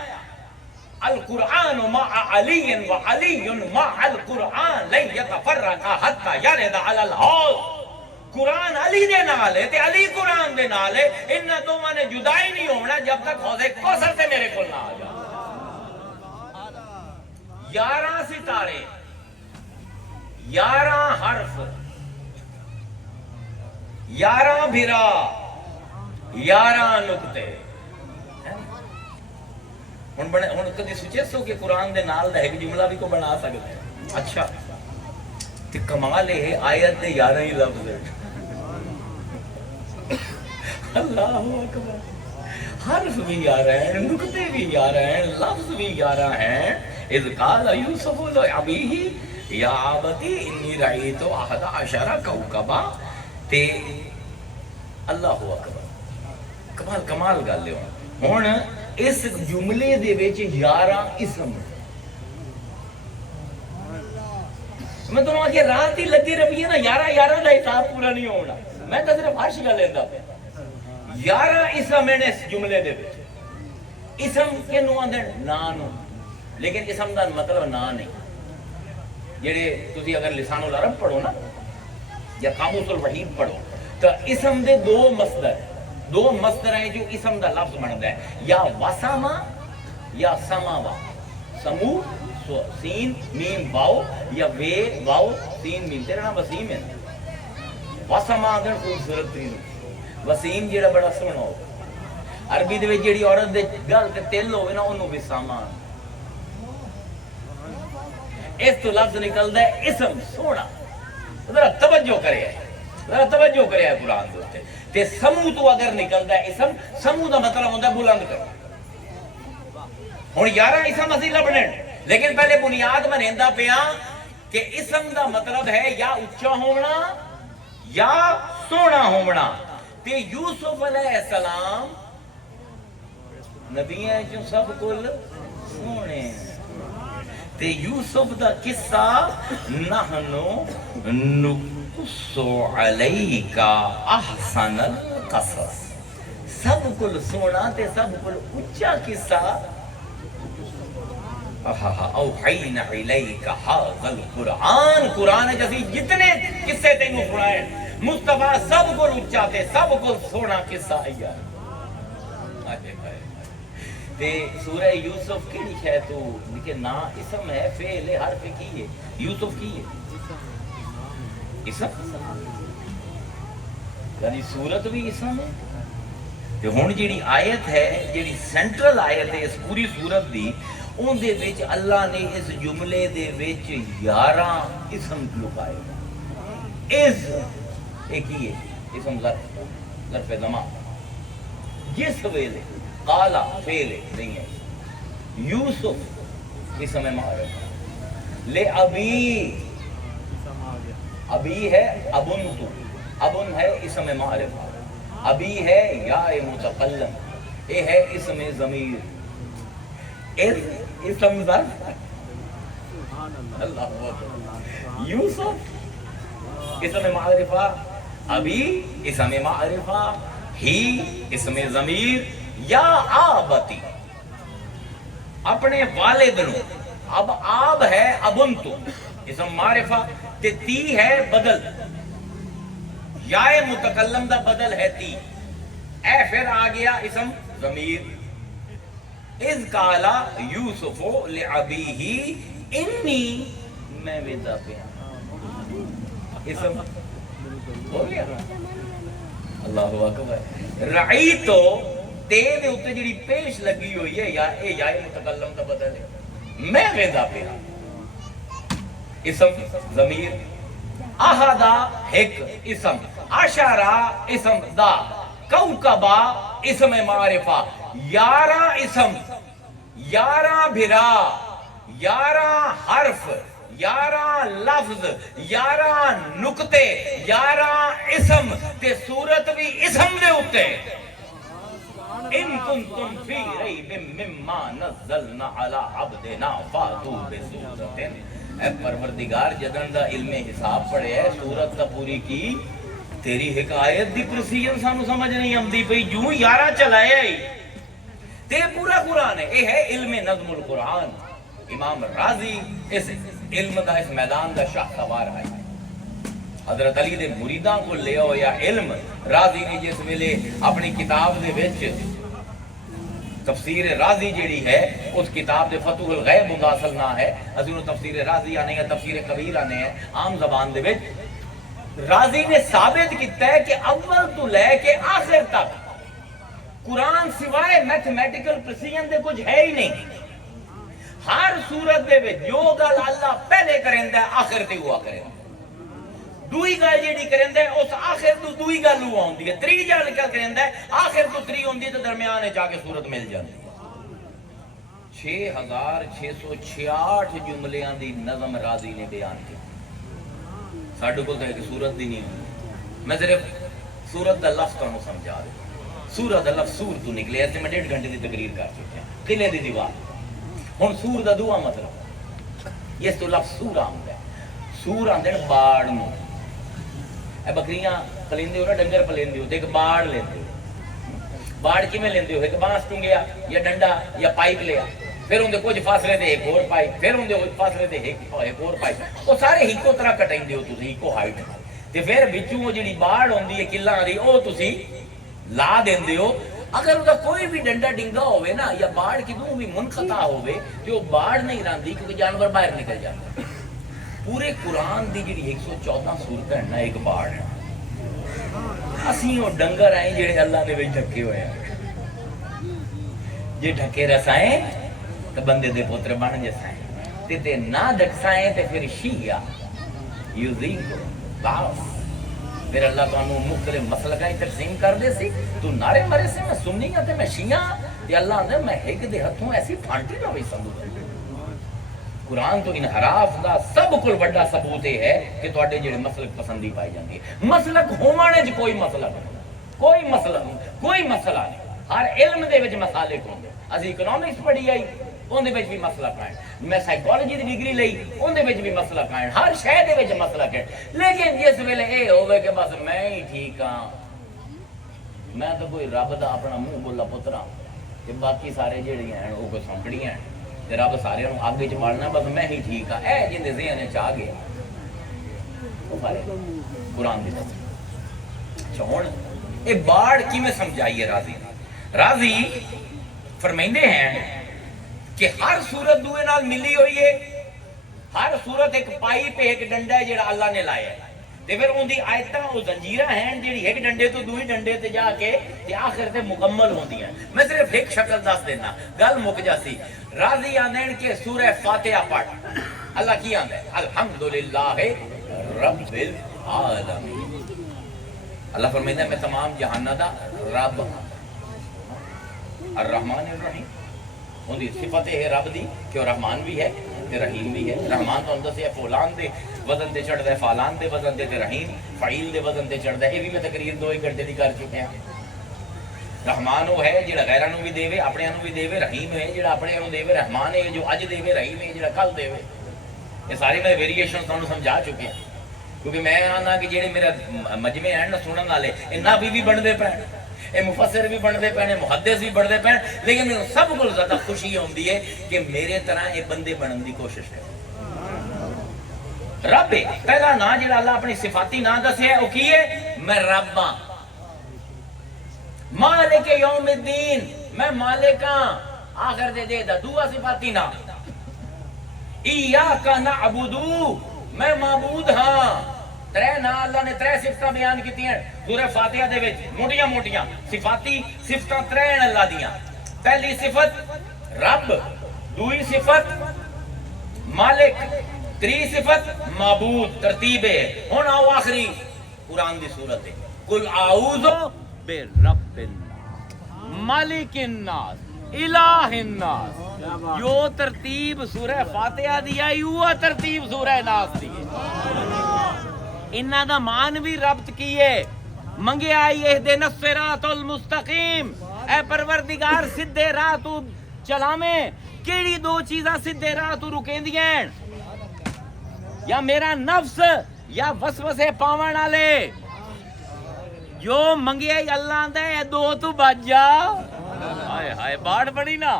القرآن مع علی و علی مع القرآن لن یتفرقا حتی یرد علی الحوض قرآن علی دے نال ہے تے علی قرآن دے نال ہے انہاں دوواں نے جدائی نہیں ہونا جب تک حوض کوثر سے میرے کول نہ آ جائے 11 ستارے 11 حرف 11 بھرا 11 نقطے ہن کدی سوچے سو کہ قرآن دے نال دا ایک جملہ بھی کو بنا سکتے ہیں اچھا تے کمال ہے آیت دے 11 ہی لفظ ہے اللہ اکبر حرف بھی 11 ہیں نقطے بھی 11 ہیں لفظ بھی 11 ہیں اذ قال یوسف لابیہ یا ابتی انی رعیت احد عشر کوکبا تے اللہ اکبر کمال گل ہے ہن اس جملے دے وچ 11 اسم میں تمہیں کہ رات ہی لگی رہی ہے نا 11 دا حساب پورا نہیں ہونا میں تو صرف ہرش گل لیندا پیا 11 اسم ہیں اس جملے دے وچ اسم کے نو اندر نا نو لیکن اسم دا مطلب نا نہیں جڑے تسی اگر لسان العرب پڑھو نا یا قاموس الوحید پڑھو تو اسم دے دو مصدر ہیں جو اسم دا لفظ بنتا ہے، یا وسما یا سماوا، سمو سین میم واو، یا وے واو سین میم، تیرا نام وسیم ہے نا، وسما آدھن خوبصورت ترین، وسیم جیڑا بڑا سونا ہو، عربی دے جیڑی عورت دے گل تے تل ہوئے نا انہوں وساما، اس تو لفظ نکلتا ہے اسم سونا، ذرا توجہ کرے قرآن دوستے تے سمو تو اگر نکلتا ہے اسم، سمو دا مطلب ہوتا ہے بلند کرو. ہوں 11 اسم اسی لبنے، لیکن پہلے بنیاد بنیندہ پیا کہ اسم دا مطلب ہے یا اچھا ہونا یا سونا ہونا. تے یوسف علیہ السلام نبی ہیں جو سب کل سونے، تے یوسف دا قصہ نحنو نقصو علیکا احسن القصص، سب کل سونا تے سب کل اچھا قصہ. اوحینا الیکا ھذا القرآن، قرآن جیسی جتنے قصے تینوں سنائے مصطفیٰ سب کل اچھا تے سب کل سونا قصہ آیا. تے سورہ یوسف کیڑی ہے تو کہ نا اسم ہے، فعل ہے، حرف کی ہے، یوسف کی ہے اسم، یعنی سورت بھی اسم ہے. تے ہن جیڑی آیت ہے، جیڑی سینٹرل آیت ہے اس پوری سورت دی، اون دے وچ اللہ نے اس جملے دے وچ 11 اسم لکائے. از ایک ہی ہے اسم ظرف زمان، جس ویلے قالا فعل نہیں ہے، یوسف اسم معرفہ، لے ابی ہے ابنتو، ابن ہے اسم معرفہ، ابی ہے یا متکلم، اے ہے اسم ضمیر، اسم ظرف، اللہ اکبر، یوسف اسم معرفہ، ابی اسم معرفہ، ہی اسم ضمیر، یا آبتی اپنے والد نو. اب آب ہے ابنتو اسم معرفہ، تے تی ہے بدل، یا متکلم دا بدل ہے تی، اے پھر آ گیا اسم ضمیر. اذ قالا یوسف لعبیہ انی، میں ویدہ پہ اسم ہو گیا. اللہ اکبر. رعیتو تے دے اتے جڑی پیش لگی ہوئی ہے یا اے یا متکلم دا بدل ہے، میں ویدہ پہ اسم ضمیر. احدا ایک اسم، عشرہ اسم دا، کوکبا اسم معرفہ، 11 اسم، 11 بھرا، 11 حرف، 11 لفظ، 11 نکتے، 11 اسم، تے صورت بھی اسم دے اتے. ان کنتم فی ریب مما نزلنا علی عبدنا فاتوا بسورۃ. اے پروردگار جدن دا علم حساب پڑھے ہے سورت تا پوری کی، تیری حکایت دی پرسیجن سانو سمجھ نہیں آمدی پئی، جو 11 چلایا ہی تے پورا قرآن ہے. اے ہے علم نظم القرآن. امام راضی اس علم دا اس میدان دا شاہ سوار ہے. حضرت علی دے مریداں کو لے ہویا علم راضی نے جس ویلے اپنی کتاب دے وچ تفسیر راضی جیڑی ہے اس کتاب دے فتح الغیب مداخل نہ ہے، اسی تفسیر راضی آنے یا تفسیر کبیر آنے ہیں عام زبان دے وچ. راضی نے ثابت کیتا ہے کہ اول تو لے کے آخر تک قرآن سوائے میتھمیٹیکل پریسیجن دے کچھ ہے ہی نہیں. ہر صورت دے وچ جو گل اللہ پہلے کریندا ہے آخر تے ہوا کریندا، دوئی گل جیڑی کریندا ہے اس آخر تو دوئی گل ہوا ہوندی ہے، تری گل کریندا ہے آخر تو تری ہوندی ہے تے درمیان جا کے صورت مل جاندی ہے. 6666 جملیاں دی نظم راضی نے بیان کی. ساڈے کول تے ایک صورت دی نہیں ہوندی. میں صرف صورت دا لفظ تانوں سمجھا رہا. سورہ دا لفظ سور تو نکلے، ایسے میں 1.5 گھنٹے دی تقریر کر چکے ہیں. قلعے دی دیوار. ہن سور دا دعا مطلب اس تو لفظ سور آمد ہے. سور آندے باڑ نو. اے بکریاں پلیندے ہو نا، ڈنگر پلیندے ہو تے ایک باڑ لیندے ہو. باڑ کیویں لیندے ہو؟ ایک بانس ٹنگیا یا ڈنڈا یا پائپ لیا، پھر اندے کچھ فاصلے تے ایک اور پائپ، پھر اندے کچھ فاصلے تے ایک اور پائپ، وہ سارے ہیکو طرح کٹائندے ہو تسی، ہیکو ہائٹ. تے پھر بچوں وہ جڑی باڑ ہوندی ہے کلاں دی او تسی لا دیندے ہو. اگر وہ کوئی بھی ڈنڈا ڈنگا ہوئے نا یا باڑ کدوں بھی منقطع ہوئے تو وہ باڑ نہیں رہندی کیونکہ جانور باہر نکل جاتا. پورے قرآن دی جڑی 114 سورتیں ہیں نا ایک باڑ ہے. اسی وہ ڈنگر ہیں جڑے اللہ نے وچ ڈھکے ہوئے ہیں. جے ڈھکے رسائیں تو بندے دے پتر بن جسائیں تے نہ ڈھکسائیں تے پھر شیعہ یوزیکو باس. پھر اللہ تو انہوں مختلف مسلکیں تقسیم کر دے سی. تو نعرے مرے سے میں سنی ہاں تے میں شیعہ تے اللہ نے میں ایک دے ہتھوں ایسی پھانٹی نہ ہوئی سمجھ. قرآن تو انحراف دا سب کل بڑا ثبوت ہے کہ تواڈے جڑے مسلک پسندی پائی جاندی ہے. مسلک ہووانے وچ کوئی مسئلہ نہیں, کوئی مسئلہ نہیں, کوئی مسئلہ نہیں. ہر علم دے وچ مسالے ہوندے. اسی اکنامکس پڑھی آئی اون دے وچ بھی مسئلہ قائم. میں سائیکالوجی دی ڈگری لئی اون دے وچ بھی مسئلہ قائم. ہر شے دے وچ مسئلہ قائم. لیکن جس ویلے اے ہوے کہ بس میں ہی ٹھیک ہاں, میں تو کوئی رب دا اپنا منہ بولا پتر ہاں تے باقی سارے جڑے ہیں وہ کوئی سونکڑیاں ہیں تے رب سارے نوں اگ وچ بڑنا بس میں ہی ٹھیک ہاں. اے جن دے ذہن وچ آ گیا وہ سارے قرآن دی طرف. ہن اے باڑ کیویں سمجھائیے راضی. راضی فرمائندے ہیں کہ ہر صورت دوئے نال ملی ہوئی ہے. ہر صورت ایک پائپ ایک ڈنڈا ہے جڑا اللہ نے لایا ہے تے پھر ان دی آیتاں او زنجیراں ہیں جڑی ایک ڈنڈے تو دوئی ڈنڈے تے جا کے تے آخر تے مکمل ہوندی ہیں. میں صرف ایک شکل دس دینا گل مک جاسی. راضی آندے کہ سورہ فاتحہ پڑھ. اللہ کی آندا ہے الحمدللہ رب العالمین. اللہ فرمائندا ہے میں تمام جہاناں دا رب الرحمن الرحیم. ان دی صفت ہے رب دی کہ وہ رحمان بھی ہے تے رحیم بھی ہے. رحمان تو اندر سے فولان دے وزن تے چڑھدا ہے, فالان دے وزن تے رحیم فعیل دے وزن تے چڑھدا ہے. یہ بھی میں تقریر 2 گھنٹے دی کر چکے ہیں. رحمان وہ ہے جڑا غیراں نوں بھی دیوے اپنے نوں بھی دیوے. رحیم ہے جڑا اپنے نوں دیوے. رحمان ہے جو اج دیوے. رحیم ہے جڑا کل دیوے. یہ سارے میں ویریشن تانوں سمجھا چکے ہیں کیونکہ میں آنا کہ جڑے میرا مجمع ہیں نا سنن والے انہاں بھی بندے پے اے مفسر بھی بنتے پے, محدث بھی بنتے پے, لیکن میرے سب کو زیادہ خوشی ہوندی ہے کہ میرے طرح یہ بندے بننے دی کوشش ہے. رب پہلا نا جڑا اللہ اپنی صفاتی نا دسیا ہے وہ کی ہے میں رب ہاں. مالک یوم الدین میں مالک ہاں. آخر دے دا دوسرا صفاتی نا ایاک نعبد میں معبود ہاں. ترے نا اللہ نے 3 صفتاں بیان کیتی ہیں سورہ فاتحہ دے وچ موٹیاں موٹیاں صفاتی صفتاں 3 اللہ دیاں. پہلی صفت رب, دوئی صفت مالک, تری صفت معبود. ترتیب ہے. ہن آؤ آخری قرآن دی صورت ہے قل اعوذ برب الناس مالک الناس الہ الناس. جو ترتیب سورہ فاتحہ دی آئی وہ ترتیب سورہ ناس دی. انہاں دا مان بھی ربط کیے منگے آئی اہدنا الصراط المستقیم. اے پروردگار سدھے راہ تو چلاویں. کیڑی 2 چیزاں سدھے راہ تو رکیندیاں ہیں, یا میرا نفس یا وسوسے پاون والے. جو منگے آئی اللہ دے 2 تو بچ جا. ہائے ہائے باڑ بڑی نا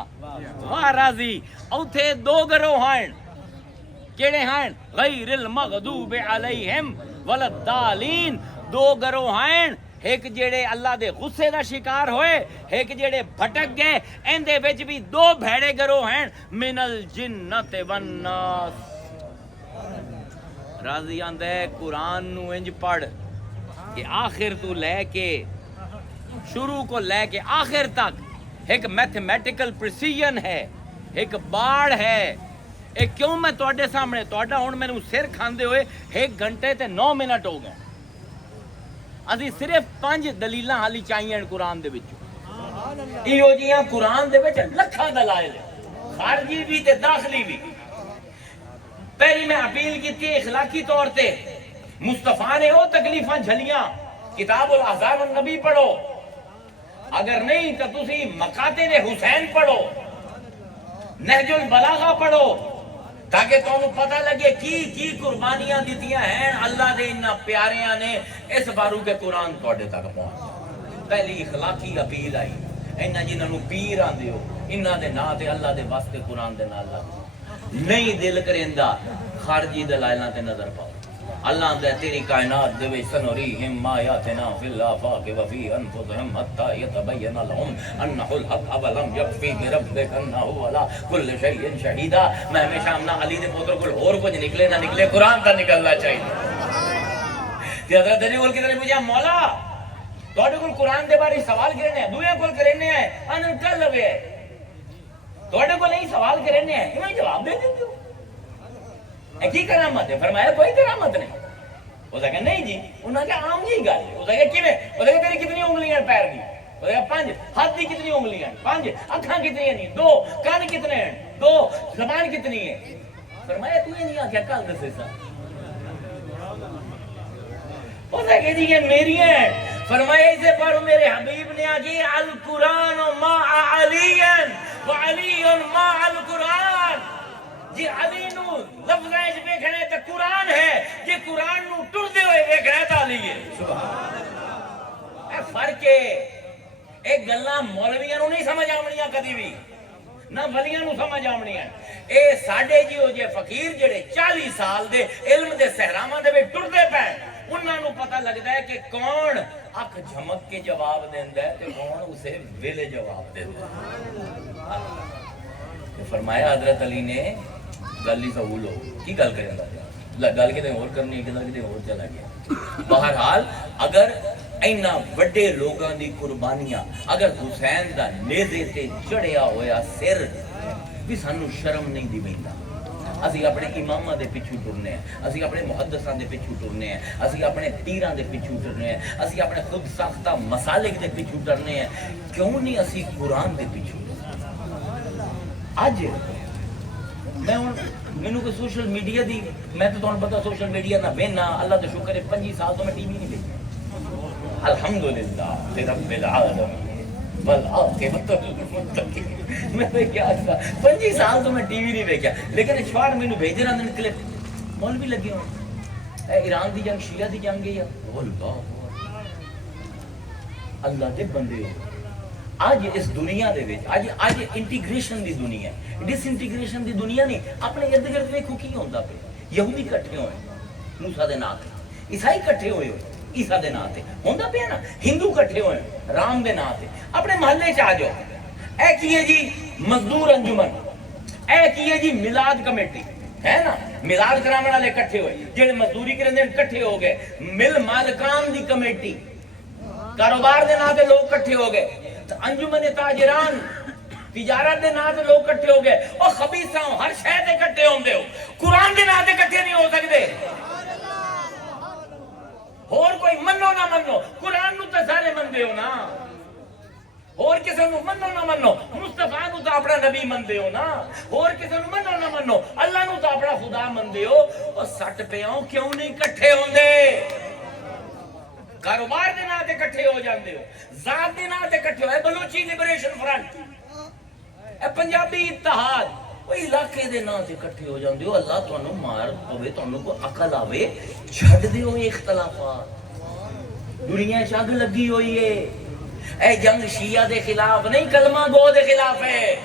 واہ راضی. اوتھے 2 گروہ ہیں کیڑے ہیں غیر المغضوب علیہم ولا الضالین. 2 گروہ ہیں, ایک جڑے اللہ دے غصے دا شکار ہوئے, ایک جڑے بھٹک گئے. ان دے وچ بھی 2 بھیڑے گروہ ہیں من الجنت والناس. راضی آندا ہے قرآن نو انج پڑھ کہ آخر تو لے کے شروع کو لے کے آخر تک ایک میتھمیٹیکل پریسیجن ہے, ایک باڑ ہے. ایک کیوں میں تواڈے سامنے تواڈا ہن مینوں سر کھاندے ہوئے 1 گھنٹے تے 9 منٹ ہو گئے. اسی صرف 5 دلیلاں حالی چاہیے قرآن دے وچوں. ایہو جیاں قرآن دے وچ لکھاں دلائل خارجی بھی تے داخلی بھی. پہلی میں اپیل کیتی اخلاقی طور تے مصطفیٰ نے وہ تکلیفاں جھلیاں. کتاب الاحزاب النبی پڑھو, اگر نہیں تو تسی مقاتل حسین پڑھو, نہج البلاغہ پڑھو, تاکہ تمہیں پتہ لگے کی قربانیاں دیتیاں ہیں اللہ دے انہاں پیاریاں نے اس بارو کے قرآن تواڈے تک پہنچا. پہلی اخلاقی اپیل آئی انہاں جنہاں نوں پیر آندے ہو انہاں دے نام تے اللہ دے واسطے قرآن دے نال لگ نہیں دل کریندا خارجی دلائلاں تے نظر پاؤ. اللہ دے تیری کائنات دے وچ سنوریہم آیاتنا فی الآفاق وفی انفسہم حتی یتبین لہم انہ الحق ولم یکفی بربک انہ علی کل شیء شہیدا. میں ہمیشہ امنا علی دے پتر کول اور کچھ نکلے نہ نکلے قرآن تا نکلنا چاہیے. کہ حضرت علی کول کدھر پوچھا مولا تواڈے کول قرآن دے بارے سوال کرنے ہیں دوے کول کرنے ہیں ان کر لوے تواڈے کول نہیں سوال کرنے ہیں انہاں جواب دے دیندے ہو. اے کی کرامت ہے؟ فرمایا کوئی کرامت نہیں. وہ کہا نہیں جی. انہوں نے کہا عام جی گل ہے. وہ کہا کیویں؟ وہ کہا تیری کتنی انگلیاں پیر دی؟ وہ کہا 5. ہاتھ دی کتنی انگلیاں؟ 5. اکھاں کتنی ہیں؟ 2. کان کتنے ہیں؟ 2. زبان کتنی ہے؟ فرمایا تو یہ نہیں آکھیا کل دسے سا. وہ کہا جی یہ میری ہیں. فرمایا اسے پر میرے حبیب نے آگی القرآن ما علی وعلی ما القرآن. جی علی نو لفظ ہے جب دیکھنے تو قرآن ہے جی قرآن نو ٹردے ہوئے دیکھنے تو علی ہے. اے فرق ہے. ایک گلاں مولویاں نو نہیں سمجھ آمنیاں کدی بھی نہ ولیاں نو سمجھ آمنیاں. اے ساڈے جیو جے فقیر جڑے 40 سال دے علم دے صحراواں دے وچ ٹردے پے انہاں نو پتہ لگدا ہے کہ کون اکھ جھمک کے جواب دیندا ہے تے کون اسے ویلے جواب دیندا ہے. فرمایا حضرت علی نے گل ہی سہول ہو کی گل کریں گل کتے اور کرنی ہے کتے اور چلا گیا. بہرحال اگر اینا بڑے لوگاں دی قربانیاں اگر حسین دا نیزے تے چڑھیا ہویا سر بھی سانو شرم نہیں دی ویندا. اسی اپنے اماماں دے پیچھے ٹرنے ہیں اسی اپنے محدثاں دے پیچھے ٹرنے ہیں اسی اپنے پیراں دے پیچھے ٹرنے ہیں اسی اپنے خود ساختہ مسالک دے پیچھے ٹرنے ہیں. کیوں نہیں اسی قرآن دے پیچھے اج میں مینوں کوئی سوشل میڈیا دی میں تو تانوں پتہ سوشل میڈیا نہ وینا اللہ دا شکر ہے 25 سال تو میں ٹی وی نہیں دیکھا الحمدللہ رب العالمین والعاقبۃ للمتقین. میں نے کیا تھا 25 سال تو میں ٹی وی نہیں دیکھا لیکن اشوار مینوں بھیج رہے ہیں کلپ مولوی لگے ہوں اے ایران دی جنگ شیعہ دی جنگ ہے اللہ دے بندے ہو. آج اس دنیا دے وچ آج انٹیگریشن دی دنیا ہے ڈس انٹیگریشن دی دنیا نہیں. اپنے ارد گرد ویکھو کی ہوندا پیا. یہودی کٹھے ہوئے موسیٰ دے نام تے عیسائی کٹھے ہوئے عیسیٰ دے نام تے ہوندا پیا نا. ہندو کٹھے ہوئے رام دے نام تے. اپنے محلے چ آ جاؤ اے کی ہے جی مزدور انجمن اے کی ہے جی میلاد کمیٹی ہے نا میلاد کرانے والے کٹھے ہوئے جڑے مزدوری کرن دے کٹھے ہو گئے. مل مالکان دی کمیٹی کاروبار دے نام تے لوگ کٹھے ہو گئے. انجمن تاجران تجارت دے نام تے لوگ کٹھے ہو گئے. او خبیثاں ہر شے تے کٹھے ہوندے ہو قرآن دے نام تے کٹھے نہیں ہو سکدے. اور کوئی منو نہ منو قرآن نو تے سارے مندے ہو نا. اور کسے نو منو نہ منو مصطفیٰ نو تے اپنا نبی مندے ہو نا. اور کسے نو منو نہ منو اللہ نو تے اپنا خدا مندے ہو. او سٹ پیاں کیوں نہیں کٹھے ہوندے؟ کاروبار دے نام تے کٹھے ہو جاندے ہو ذات دے نام تے کٹھے ہو. اے بلوچی لبریشن فرنٹ اے پنجابی اتحاد وہ علاقے دے نام تے کٹھے ہو جاندے ہو. اللہ تانوں مار پوے تانوں کو عقل آوے چھڈ دیو اختلافات. دنیا وچ اگ لگی ہوئی ہے. اے جنگ شیعہ دے خلاف نہیں کلمہ گو دے خلاف ہے.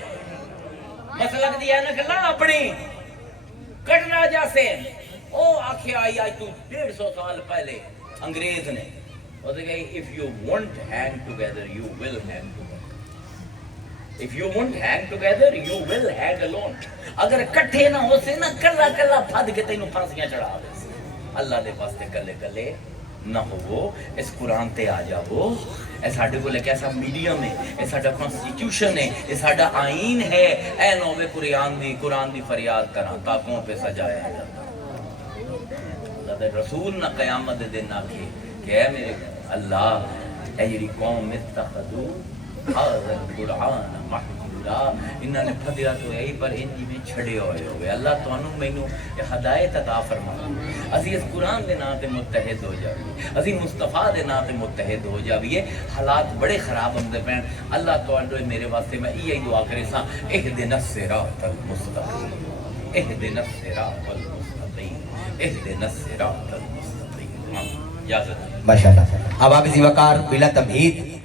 مسلک دی ہے نہ اپنی کٹنا جاسے او آکھیا آئی تو 150 سال پہلے انگریز نے وہ کہا if you won't hang together you will hang together. If you won't hang together you will hang alone. اگر کٹھے نہ ہو سے نہ کلا کلا پھد کے تینوں پھانسیاں چڑھا دے. اللہ دے واسطے کلے کلے نہ ہو. اس قرآن تے آ جاؤ. اے ساڈے کول ایک ایسا میڈیم ہے اے ساڈا کانسٹیٹیوشن ہے اے ساڈا آئین ہے. اے نوے قرآن دی فریاد کراں تاکوں پہ سجایا جاتا. اللہ دے رسول نہ قیامت دے دن آکھے کہ اے میرے اللہ اے جڑی قوم اتخذو ھذا القرآن محجورا انہاں نے پھدیا تو یہی پر انجی میں چھڑے ہوئے ہوئے. اللہ تانوں مینوں ہدایت عطا فرما. اسی اس قرآن دے نام تے متحد ہو جاویے. اسی مصطفیٰ دے نام تے متحد ہو جاویے. حالات بڑے خراب ہوندے پین. اللہ تواڈے میرے واسطے میں یہی دعا کرے سا اہدنا الصراط المستقیم اہدنا الصراط المستقیم اہدنا الصراط المستقیم. اجازت. ماشاءاللہ. اب آپ ذی وقار بلا تمہید